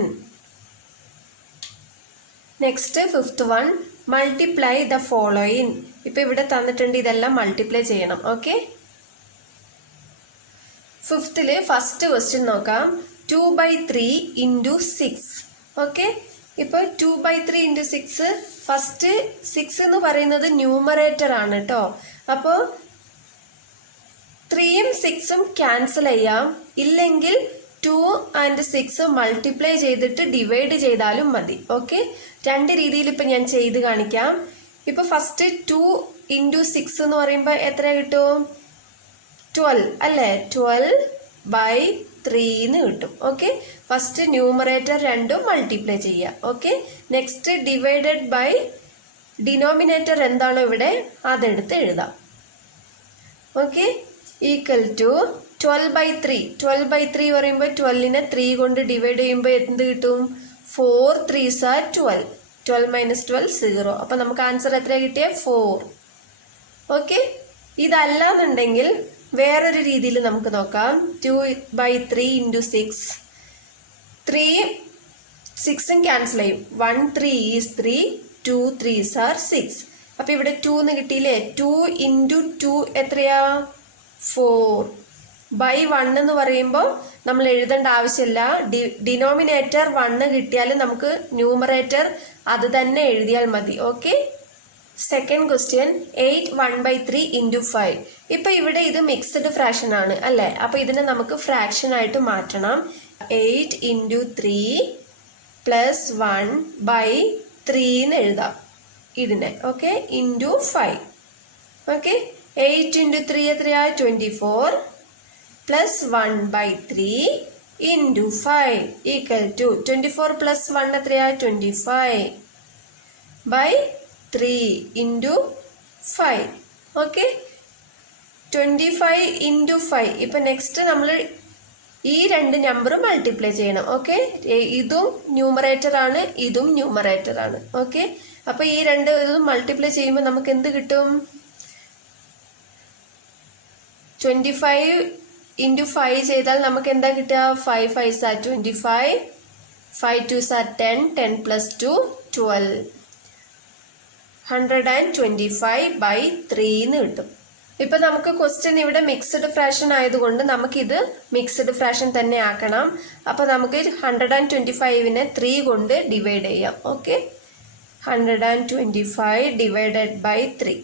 Next fifth one. Multiply the following. ഇപ്പം ഇവിടെ തന്നിട്ടുണ്ട്, ഇതെല്ലാം മൾട്ടിപ്ലൈ ചെയ്യണം. ഓക്കെ, ഫിഫ്തില് ഫസ്റ്റ് ക്വസ്റ്റ്യൻ നോക്കാം. 2/3 ഇൻറ്റു 6. ഓക്കെ, ഇപ്പോൾ 2/3 ഇൻറ്റു 6, ഫസ്റ്റ് 6 എന്ന് പറയുന്നത് ന്യൂമറേറ്റർ ആണ് കേട്ടോ. അപ്പോൾ 3ഉം 6ഉം ക്യാൻസൽ ചെയ്യാം, ഇല്ലെങ്കിൽ 2 ആൻഡ് 6 മൾട്ടിപ്ലൈ ചെയ്തിട്ട് ഡിവൈഡ് ചെയ്താലും മതി. ഓക്കെ, രണ്ട് രീതിയിൽ ഇപ്പം ഞാൻ ചെയ്ത് കാണിക്കാം. ഇപ്പം ഫസ്റ്റ് 2 ഇൻറ്റു 6 എന്ന് പറയുമ്പോൾ എത്ര കിട്ടും? 12 അല്ലേ? 12/3 എന്ന് കിട്ടും. ഓക്കെ, ഫസ്റ്റ് ന്യൂമറേറ്റർ രണ്ടും മൾട്ടിപ്ലൈ ചെയ്യുക. Okay, next divided by denominator എന്താണോ ഇവിടെ അതെടുത്ത് എഴുതാം. Okay, equal to 12/3. 12/3 പറയുമ്പോൾ 12നെ 3 കൊണ്ട് ഡിവൈഡ് ചെയ്യുമ്പോൾ എന്ത് കിട്ടും? 4 3s are 12. 12 - 12 0. അപ്പം നമുക്ക് ആൻസർ എത്ര കിട്ടിയ? 4. ഓക്കെ, ഇതല്ലാന്നുണ്ടെങ്കിൽ വേറൊരു രീതിയിൽ നമുക്ക് നോക്കാം. 2/3 ഇൻറ്റു 6. 3 6ഉം ക്യാൻസൽ ചെയ്യും. 1 3 is 3. 2 3s are 6. അപ്പം ഇവിടെ 2 എന്ന് കിട്ടിയില്ലേ? 2 ഇൻറ്റു 2 എത്രയാ? 4. ബൈ 1 എന്ന് പറയുമ്പോൾ നമ്മൾ എഴുതേണ്ട ആവശ്യമില്ല. ഡിനോമിനേറ്റർ 1 കിട്ടിയാൽ നമുക്ക് ന്യൂമറേറ്റർ അത് തന്നെ എഴുതിയാൽ മതി. Okay, second question 8 1/3 into 5. ഇപ്പം ഇവിടെ ഇത് മിക്സ്ഡ് ഫ്രാക്ഷൻ ആണ് അല്ലേ? അപ്പം ഇതിനെ നമുക്ക് ഫ്രാക്ഷൻ ആയിട്ട് മാറ്റണം. 8 ഇൻറ്റു 3 പ്ലസ് 1/3 എന്ന് എഴുതാം ഇതിനെ. Okay, into 5. ഓക്കെ, 8 ഇൻറ്റു 3 എത്രയാ? 24 plus 1/3 into 5 equal to 24 plus 1 എത്രയാ? 25/3 ഇൻറ്റു 5. Okay, 25 into 5. ഇപ്പം നെക്സ്റ്റ് നമ്മൾ ഈ രണ്ട് നമ്പർ മൾട്ടിപ്ലൈ ചെയ്യണം. ഓക്കെ, ഇതും ന്യൂമറേറ്റർ ആണ്, ഇതും ന്യൂമറേറ്റർ ആണ്. ഓക്കെ, അപ്പോൾ ഈ രണ്ട് ഇതും മൾട്ടിപ്ലൈ ചെയ്യുമ്പോൾ നമുക്ക് എന്ത് കിട്ടും? 25 ഇൻറ്റു 5 ചെയ്താൽ നമുക്ക് എന്താ കിട്ടുക? 5 5s are 25. 5 2s are 10. 10 plus 2 12. 125/3 എന്ന് കിട്ടും. ഇപ്പൊ നമുക്ക് ക്വസ്റ്റ്യൻ ഇവിടെ മിക്സ്ഡ് ഫ്രാക്ഷൻ ആയതുകൊണ്ട് നമുക്കിത് മിക്സ്ഡ് ഫ്രാക്ഷൻ തന്നെ ആക്കണം. അപ്പൊ നമുക്ക് 125നെ 3 കൊണ്ട് ഡിവൈഡ് ചെയ്യാം. Okay, 125 divided by 3.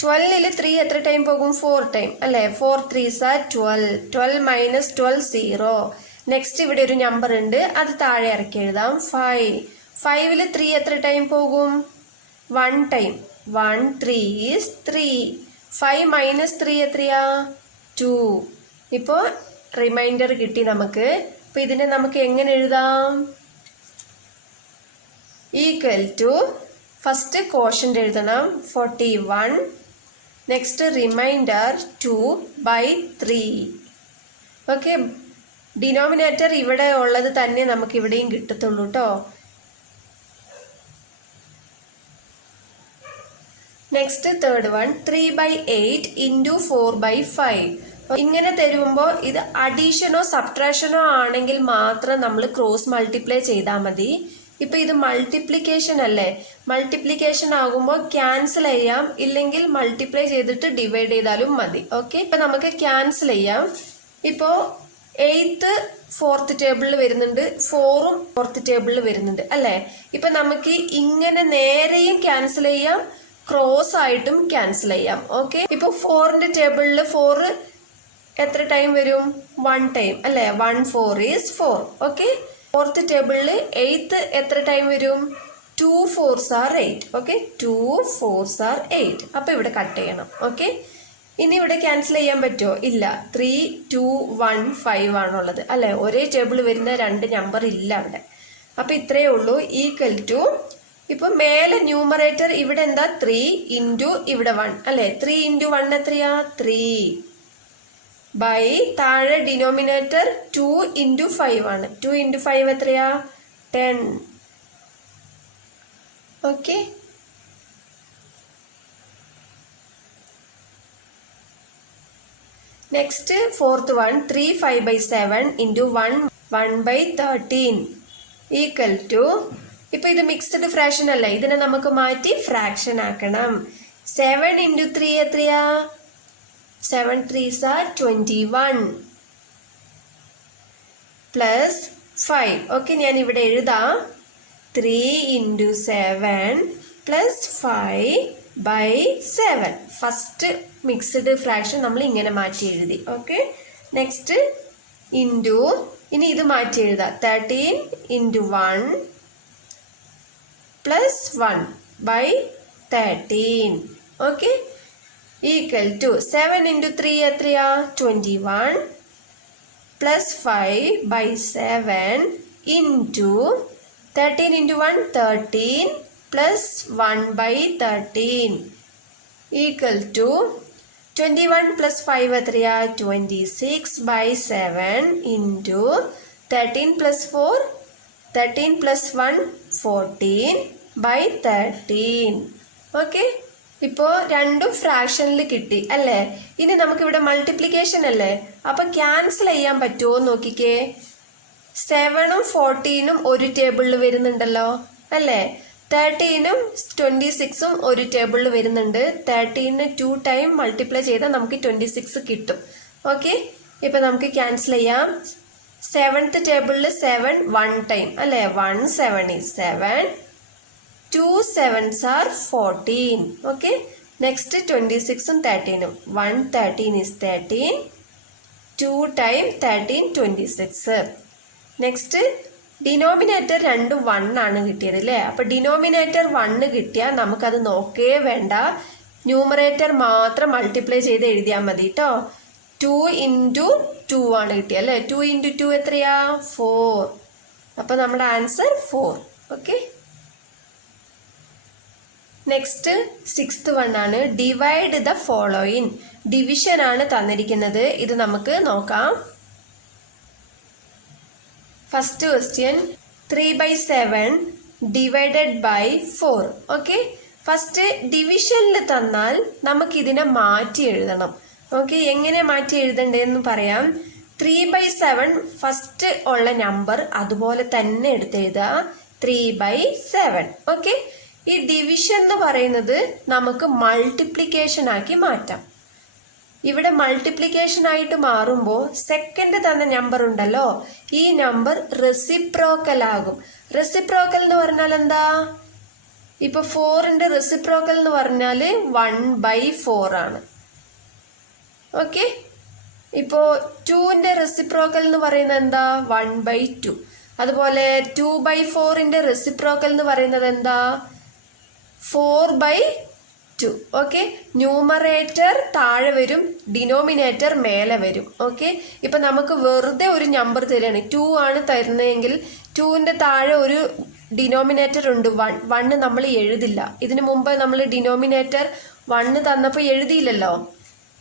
12ൽ 3 എത്ര ടൈം പോകും? 4 ടൈം അല്ലേ? 4 3s are 12. 12 minus 12 0. നെക്സ്റ്റ് ഇവിടെ ഒരു നമ്പർ ഉണ്ട്, അത് താഴെ ഇറക്കി എഴുതാം. 5. 5ൽ 3 എത്ര ടൈം പോകും? 1 ടൈം. 1 3 is 3. 5 minus 3 എത്രയാ? 2. ഇപ്പോൾ റിമൈൻഡർ കിട്ടി നമുക്ക്. അപ്പോൾ ഇതിനെ നമുക്ക് എങ്ങനെ എഴുതാം? ഈക്വൽ ടു ഫസ്റ്റ് കോഷ്യൻ്റ് എഴുതണം 41. Next reminder 2/3. ഓക്കെ, ഡിനോമിനേറ്റർ ഇവിടെ ഉള്ളത് തന്നെ നമുക്ക് ഇവിടെയും കിട്ടത്തുള്ളൂ കേട്ടോ. Next third one 3/8 into 4/5. ഇങ്ങനെ തരുമ്പോൾ ഇത് അഡീഷനോ സബ്ട്രാക്ഷനോ ആണെങ്കിൽ മാത്രം നമ്മൾ ക്രോസ് മൾട്ടിപ്ലൈ ചെയ്താൽ മതി. ഇപ്പം ഇത് മൾട്ടിപ്ലിക്കേഷൻ അല്ലേ? മൾട്ടിപ്ലിക്കേഷൻ ആകുമ്പോൾ ക്യാൻസൽ ചെയ്യാം, ഇല്ലെങ്കിൽ മൾട്ടിപ്ലൈ ചെയ്തിട്ട് ഡിവൈഡ് ചെയ്താലും മതി. ഓക്കെ, ഇപ്പം നമുക്ക് ക്യാൻസൽ ചെയ്യാം. ഇപ്പോൾ 8th 4th ടേബിളിൽ വരുന്നുണ്ട്, 4ഉം 4th ടേബിളിൽ വരുന്നുണ്ട് അല്ലേ? ഇപ്പം നമുക്ക് ഇങ്ങനെ നേരെയും ക്യാൻസൽ ചെയ്യാം, ക്രോസ് ആയിട്ടും ക്യാൻസൽ ചെയ്യാം. ഓക്കെ, ഇപ്പോൾ 4ന്റെ ടേബിളിൽ 4 എത്ര ടൈം വരും? 1 ടൈം അല്ലേ? 1 4 is 4. ഓക്കെ, 4th ടേബിളിൽ 8th എത്ര ടൈം വരും? 2 4s are 8. Okay, 2 4s are 8. അപ്പോൾ ഇവിടെ കട്ട് ചെയ്യണം. ഓക്കെ, ഇനി ഇവിടെ ക്യാൻസൽ ചെയ്യാൻ പറ്റുമോ? ഇല്ല. 3 2 1 5 ആണുള്ളത് അല്ലേ? ഒരേ ടേബിൾ വരുന്ന രണ്ട് നമ്പർ ഇല്ല അവിടെ. അപ്പം ഇത്രയേ ഉള്ളൂ. ഈക്വൽ ടു ഇപ്പം മേലെ ന്യൂമറേറ്റർ ഇവിടെ എന്താ? 3 ഇൻറ്റു ഇവിടെ 1 അല്ലേ? 3 ഇൻറ്റു 1 എത്രയാ? 3 ബൈ താഴെ ഡിനോമിനേറ്റർ 2 ഇൻറ്റു 5 ആണ്. 2 ഇൻറ്റു 5 എത്രയാ? 10. Okay, next fourth one 3 5/7 into 1 1/13 equal to ഇപ്പൊ ഇത് മിക്സ്ഡ് ഫ്രാക്ഷൻ അല്ല, ഇതിനെ നമുക്ക് മാറ്റി ഫ്രാക്ഷൻ ആക്കണം. 7 into 3 എത്രയാ? 7 3s are 21 പ്ലസ് 5. ഓക്കെ, ഞാൻ ഇവിടെ എഴുതാം. 3 into 7 plus 5/7. First mixed fraction നമ്മൾ ഇങ്ങനെ മാറ്റി എഴുതി. ഓക്കെ, നെക്സ്റ്റ് ഇൻറ്റു, ഇനി ഇത് മാറ്റി എഴുതാം. 13 into 1 plus 1/13. Okay, equal to 7 into 3 എത്രയാ? 21 plus 5/7 into 13 into 1 13 plus 1/13 equal to 21 plus 5 എത്രയാ? 26/7 ഇൻറ്റു 13 പ്ലസ് 4 13 പ്ലസ് 1 14/13. ഓക്കെ, ഇപ്പോൾ രണ്ടും ഫ്രാക്ഷനിൽ കിട്ടി അല്ലേ? ഇനി നമുക്കിവിടെ മൾട്ടിപ്ലിക്കേഷൻ അല്ലേ, അപ്പൊ ക്യാൻസൽ ചെയ്യാൻ പറ്റുമോ നോക്കിക്കേ. 7ഉം 14ഉം ഒരു ടേബിളിൽ വരുന്നുണ്ടല്ലോ അല്ലേ? 13ഉം 26ഉം ഒരു ടേബിളിൽ വരുന്നുണ്ട്. 13 2 ടൈം മൾട്ടിപ്ലൈ ചെയ്താൽ നമുക്ക് 26 കിട്ടും. ഓക്കെ, ഇപ്പൊ നമുക്ക് ക്യാൻസൽ ചെയ്യാം. 7th ടേബിളിൽ 7 1 ടൈം അല്ലേ? 1 7 is 7. 2 7s are 14. Okay, next 26ഉം 13ഉം 1 13 is 13. 2 ടൈം 13 26. നെക്സ്റ്റ് ഡിനോമിനേറ്റർ രണ്ടും 1 ആണ് കിട്ടിയത് അല്ലേ? അപ്പൊ ഡിനോമിനേറ്റർ 1 കിട്ടിയാൽ നമുക്കത് നോക്കേ വേണ്ട, ന്യൂമറേറ്റർ മാത്രം മൾട്ടിപ്ലൈ ചെയ്ത് എഴുതിയാൽ മതി കേട്ടോ. 2 into 2 ആണ് കിട്ടിയത് അല്ലേ? 2 into 2 എത്രയാ? 4. അപ്പൊ നമ്മുടെ answer 4. Okay, next 6th one ആണ്. Divide the following. ഡിവിഷൻ ആണ് തന്നിരിക്കുന്നത്, ഇത് നമുക്ക് നോക്കാം. First question 3/7 divided by 4. Okay, first ഡിവിഷനിൽ തന്നാൽ നമുക്ക് ഇതിനെ മാറ്റി എഴുതണം. ഓക്കെ, എങ്ങനെ മാറ്റി എഴുതണ്ടേന്ന് പറയാം. 3/7 ഫസ്റ്റ് ഉള്ള നമ്പർ അതുപോലെ തന്നെ എടുത്തെഴുതുക. 3/7. ഓക്കെ, ഈ ഡിവിഷൻ എന്ന് പറയുന്നത് നമുക്ക് മൾട്ടിപ്ലിക്കേഷൻ ആക്കി മാറ്റാം. ഇവിടെ മൾട്ടിപ്ലിക്കേഷൻ ആയിട്ട് മാറുമ്പോൾ സെക്കൻഡ് തന്ന നമ്പർ ഉണ്ടല്ലോ, ഈ നമ്പർ റെസിപ്രോക്കൽ ആകും. റെസിപ്രോക്കൽ എന്ന് പറഞ്ഞാൽ എന്താ? ഇപ്പൊ 4ന്റെ റെസിപ്രോക്കൽ എന്ന് പറഞ്ഞാൽ 1/4 ആണ്. ഓക്കെ, ഇപ്പോ 2ന്റെ റെസിപ്രോക്കൽ എന്ന് പറയുന്നത് എന്താ? 1/2. അതുപോലെ 2/4ന്റെ റെസിപ്രോക്കൽ എന്ന് പറയുന്നത് എന്താ? 4/2. ഓക്കെ, ന്യൂമറേറ്റർ താഴെ വരും, ഡിനോമിനേറ്റർ മേലെ വരും. ഓക്കെ, ഇപ്പൊ നമുക്ക് വെറുതെ ഒരു നമ്പർ തരികയാണ്, 2 ആണ് തരുന്നതെങ്കിൽ 2ന്റെ താഴെ ഒരു ഡിനോമിനേറ്റർ ഉണ്ട് 1 നമ്മൾ എഴുതില്ല. ഇതിനു മുമ്പ് നമ്മൾ ഡിനോമിനേറ്റർ 1 തന്നപ്പോൾ എഴുതിയില്ലല്ലോ.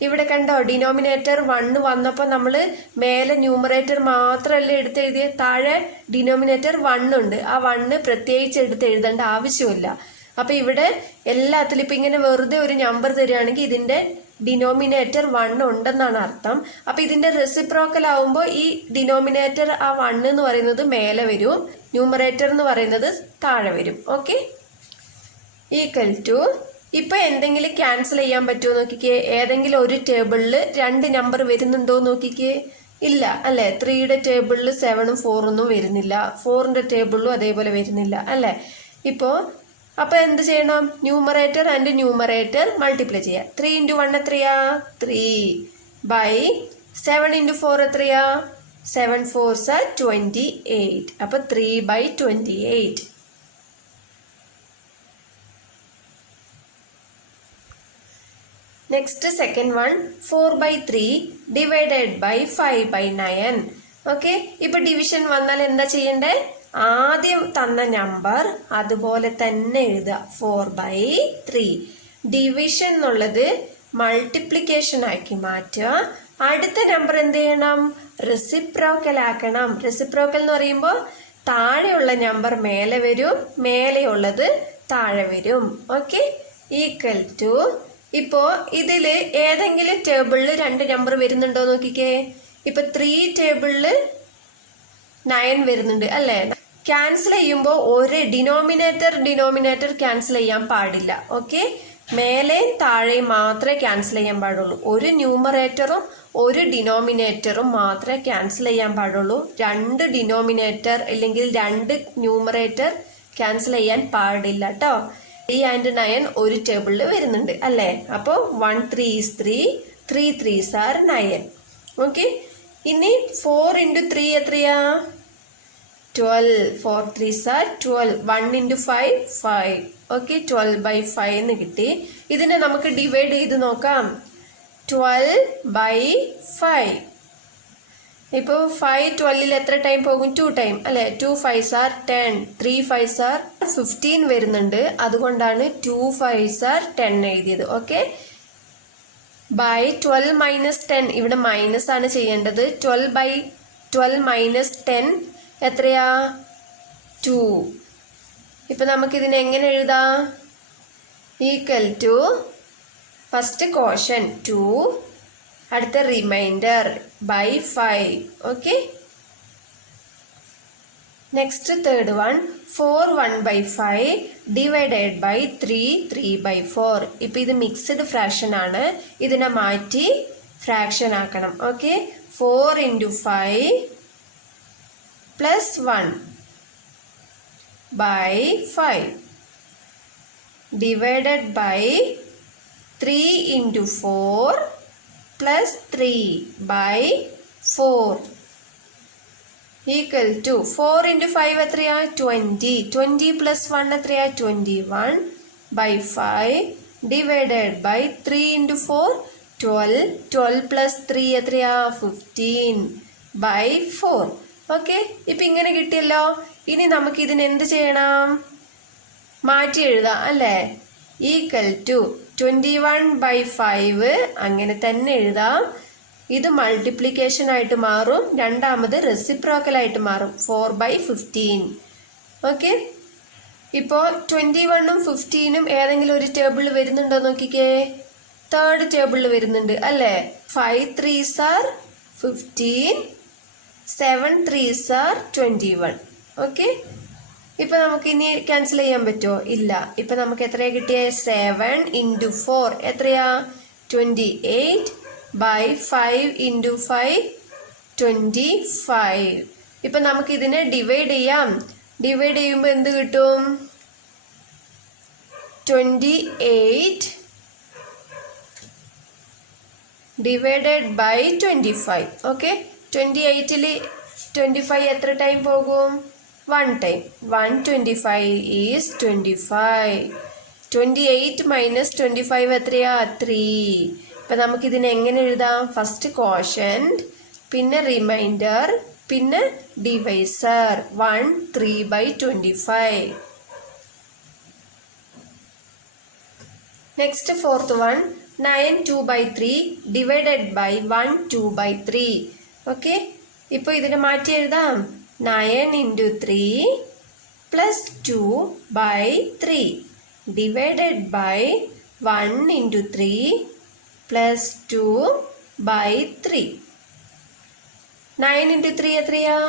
ഇവിടെ കണ്ടോ, ഡിനോമിനേറ്റർ 1 വന്നപ്പോൾ നമ്മൾ മേലെ ന്യൂമറേറ്റർ മാത്രമല്ല എടുത്തെഴുതിയ, താഴെ ഡിനോമിനേറ്റർ 1 ഉണ്ട്. ആ 1 പ്രത്യേകിച്ച് എടുത്ത് എഴുതേണ്ട ആവശ്യമില്ല. അപ്പൊ ഇവിടെ എല്ലാത്തിലും ഇപ്പൊ ഇങ്ങനെ വെറുതെ ഒരു നമ്പർ തരികയാണെങ്കിൽ ഇതിന്റെ ഡിനോമിനേറ്റർ 1 ഉണ്ടെന്നാണ് അർത്ഥം. അപ്പൊ ഇതിന്റെ റെസിപ്രോക്കൽ ആവുമ്പോൾ ഈ ഡിനോമിനേറ്റർ ആ 1 എന്ന് പറയുന്നത് മേലെ വരും, ന്യൂമറേറ്റർ എന്ന് പറയുന്നത് താഴെ വരും. ഓക്കെ, ഈക്വൽ ടു, ഇപ്പൊ എന്തെങ്കിലും ക്യാൻസൽ ചെയ്യാൻ പറ്റുമോ നോക്കിക്കേ. ഏതെങ്കിലും ഒരു ടേബിളിൽ 2 നമ്പർ വരുന്നുണ്ടോ നോക്കിക്കേ. ഇല്ല അല്ലെ? 3യുടെ ടേബിളിൽ 7ഉം 4 ഒന്നും വരുന്നില്ല, 4ന്റെ ടേബിളിലും അതേപോലെ വരുന്നില്ല അല്ലെ? ഇപ്പോ അപ്പൊ എന്ത് ചെയ്യണം? ന്യൂമറേറ്റർ ആൻഡ് ന്യൂമറേറ്റർ മൾട്ടിപ്ലൈ ചെയ്യാം. 3 into 1 എത്രയാ? 3/7 into 4 എത്രയാ? 7 4s are 28. അപ്പൊ 3/28. Next second one 4/3 divided by 5/9. Okay, ഇപ്പൊ ഡിവിഷൻ വന്നാൽ എന്താ ചെയ്യണ്ടേ? ആദ്യം തന്ന നമ്പർ അതുപോലെ തന്നെ എഴുതുക, 4/3. ഡിവിഷൻ എന്നുള്ളത് മൾട്ടിപ്ലിക്കേഷൻ ആക്കി മാറ്റുക. അടുത്ത നമ്പർ എന്ത് ചെയ്യണം? റെസിപ്രോക്കൽ ആക്കണം. റെസിപ്രോക്കൽ എന്ന് പറയുമ്പോൾ താഴെയുള്ള നമ്പർ മേലെ വരും, മേലെയുള്ളത് താഴെ വരും. ഓക്കെ, ഈക്വൽ ടു, ഇപ്പോ ഇതില് ഏതെങ്കിലും ടേബിളിൽ 2 നമ്പർ വരുന്നുണ്ടോ നോക്കിക്കേ. ഇപ്പൊ 3 ടേബിളില് 9 വരുന്നുണ്ട് അല്ലേ? ക്യാൻസൽ ചെയ്യുമ്പോൾ ഒരു ഡിനോമിനേറ്റർ ക്യാൻസൽ ചെയ്യാൻ പാടില്ല. ഓക്കെ, മേലെയും താഴെയും മാത്രമേ ക്യാൻസൽ ചെയ്യാൻ പാടുള്ളൂ. ഒരു ന്യൂമറേറ്ററും ഒരു ഡിനോമിനേറ്ററും മാത്രമേ ക്യാൻസൽ ചെയ്യാൻ പാടുള്ളൂ. 2 ഡിനോമിനേറ്റർ അല്ലെങ്കിൽ 2 ന്യൂമറേറ്റർ ക്യാൻസൽ ചെയ്യാൻ പാടില്ല കേട്ടോ. 3 and 9 ഒരു ടേബിളിൽ വരുന്നുണ്ട് അല്ലേ. അപ്പോൾ 1 3 is 3, 3 3s are 9. ഓക്കെ, ഇനി 4 into 3 എത്രയാ? 12. 4 3s are 12. 1 into 5 5. ഓക്കെ, 12/5 എന്ന് കിട്ടി. ഇതിനെ നമുക്ക് ഡിവൈഡ് ചെയ്ത് നോക്കാം. 12/5. ഇപ്പോൾ 5 12ൽ എത്ര ടൈം പോകും? 2 ടൈം അല്ലേ. 2 5s are 10, 3 5s are 15 വരുന്നുണ്ട്. അതുകൊണ്ടാണ് 2 5s are 10 എഴുതിയത്. ഓക്കെ, ബൈ 12 minus 10, ഇവിടെ മൈനസ് ആണ് ചെയ്യേണ്ടത്. 12/12 minus 10 എത്രയാ? 2. ഇപ്പം നമുക്കിതിനെ എങ്ങനെ എഴുതാം? ഈക്വൽ ടു ഫസ്റ്റ് കോഷൻ 2, അടുത്ത remainder by 5. Okay, next third one 4 1/5 divided by 3 3/4. ഇപ്പം ഇത് മിക്സ്ഡ് ഫ്രാക്ഷൻ ആണ്, ഇതിനെ മാറ്റി ഫ്രാക്ഷൻ ആക്കണം. Okay, 4 into 5 plus 1 by 5 divided by 3 into 4 plus 3 by 4 equal to 4 into 5 എത്രയാ? 20. 20 plus 1 എത്രയാ? 21 by 5 divided by 3 into 4 12. 12 plus 3 എത്രയാ? 15 by 4. ഓക്കെ, ഇപ്പം ഇങ്ങനെ കിട്ടിയല്ലോ. ഇനി നമുക്ക് ഇതിന് എന്ത് ചെയ്യണം? മാറ്റി എഴുതാം അല്ലേ. ഈക്വൽ ടു 21/5 അങ്ങനെ തന്നെ എഴുതാം. ഇത് മൾട്ടിപ്ലിക്കേഷൻ ആയിട്ട് മാറും, രണ്ടാമത് റെസിപ്രോക്കൽ ആയിട്ട് മാറും. 4/15. ഓക്കെ, ഇപ്പോൾ 21ഉം 15ഉം ഏതെങ്കിലും ഒരു ടേബിളിൽ വരുന്നുണ്ടോ നോക്കിക്കേ. തേർഡ് ടേബിളിൽ വരുന്നുണ്ട് അല്ലേ. 5 3s are 15, 7 3s are 21. Okay, ഇപ്പം നമുക്ക് ഇനി ക്യാൻസൽ ചെയ്യാൻ പറ്റുമോ? ഇല്ല. ഇപ്പം നമുക്ക് എത്രയാ കിട്ടിയത്? 7 into 4 എത്രയാ? 28 by 5 into 5 25. ഇപ്പം നമുക്കിതിനെ ഡിവൈഡ് ചെയ്യാം. ഡിവൈഡ് ചെയ്യുമ്പോൾ എന്ത് കിട്ടും? 28 divided by 25. ഓക്കെ, 28ൽ 25 എത്ര ടൈം പോകും? 1 ടൈം. 125 is 25. 28 minus 25 എത്രയാ? 3. ഇപ്പം നമുക്കിതിനെ എങ്ങനെ എഴുതാം? ഫസ്റ്റ് കോഷ്യന്റ്, പിന്നെ റിമൈൻഡർ, പിന്നെ divisor. 1 3/25. Next fourth one 9 2/3 divided by 1 2/3. Okay, ഇപ്പോൾ ഇതിനെ മാറ്റി എഴുതാം. 9 into 3 plus 2/3 divided by 1 into 3 plus 2/3. 9 into 3 എത്രയാ?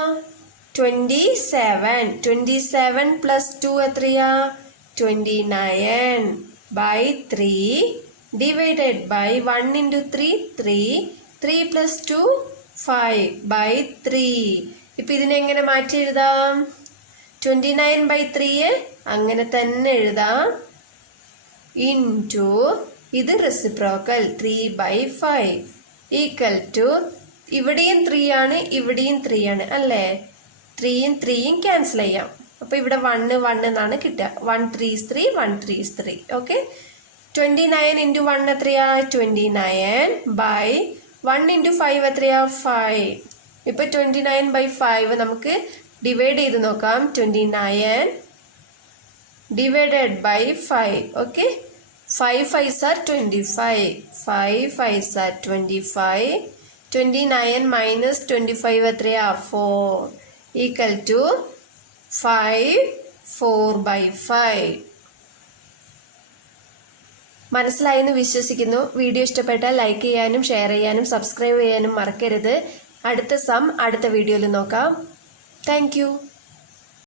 27. 27 plus 2 എത്രയാ? 29/3 divided by 1 into 3 3. 3 plus 2 5/3. ഇപ്പം ഇതിനെങ്ങനെ മാറ്റി എഴുതാം? 29/3 അങ്ങനെ തന്നെ എഴുതാം. ഇൻറ്റു ഇത് റെസിപ്രോക്കൽ 3/5 ഈക്വൽ ടു ഇവിടെയും 3 ആണ്, ഇവിടെയും 3 ആണ് അല്ലേ. 3യും 3യും ക്യാൻസൽ ചെയ്യാം. അപ്പോൾ ഇവിടെ 1 1 എന്നാണ് കിട്ടുക. 1 3 is 3, 1 3 is 3. ഓക്കെ, 29 into 1 എത്രയാ? 29 by 1 into 5 എത്രയാ? 5. ഇപ്പോൾ 29/5 നമുക്ക് ഡിവൈഡ് ചെയ്ത് നോക്കാം. 29 divided by 5. Okay, 5 5s are 25. 5 5s are 25. 29 minus 25 എത്രയാ? 4 ഈക്വൽ ടു 5 4/5. മനസ്സിലായെന്ന് വിശ്വസിക്കുന്നു. വീഡിയോ ഇഷ്ടപ്പെട്ടാൽ ലൈക്ക് ചെയ്യാനും ഷെയർ ചെയ്യാനും സബ്സ്ക്രൈബ് ചെയ്യാനും മറക്കരുത്. അടുത്ത സം അടുത്ത വീഡിയോയിൽ നോക്കാം. Thank you.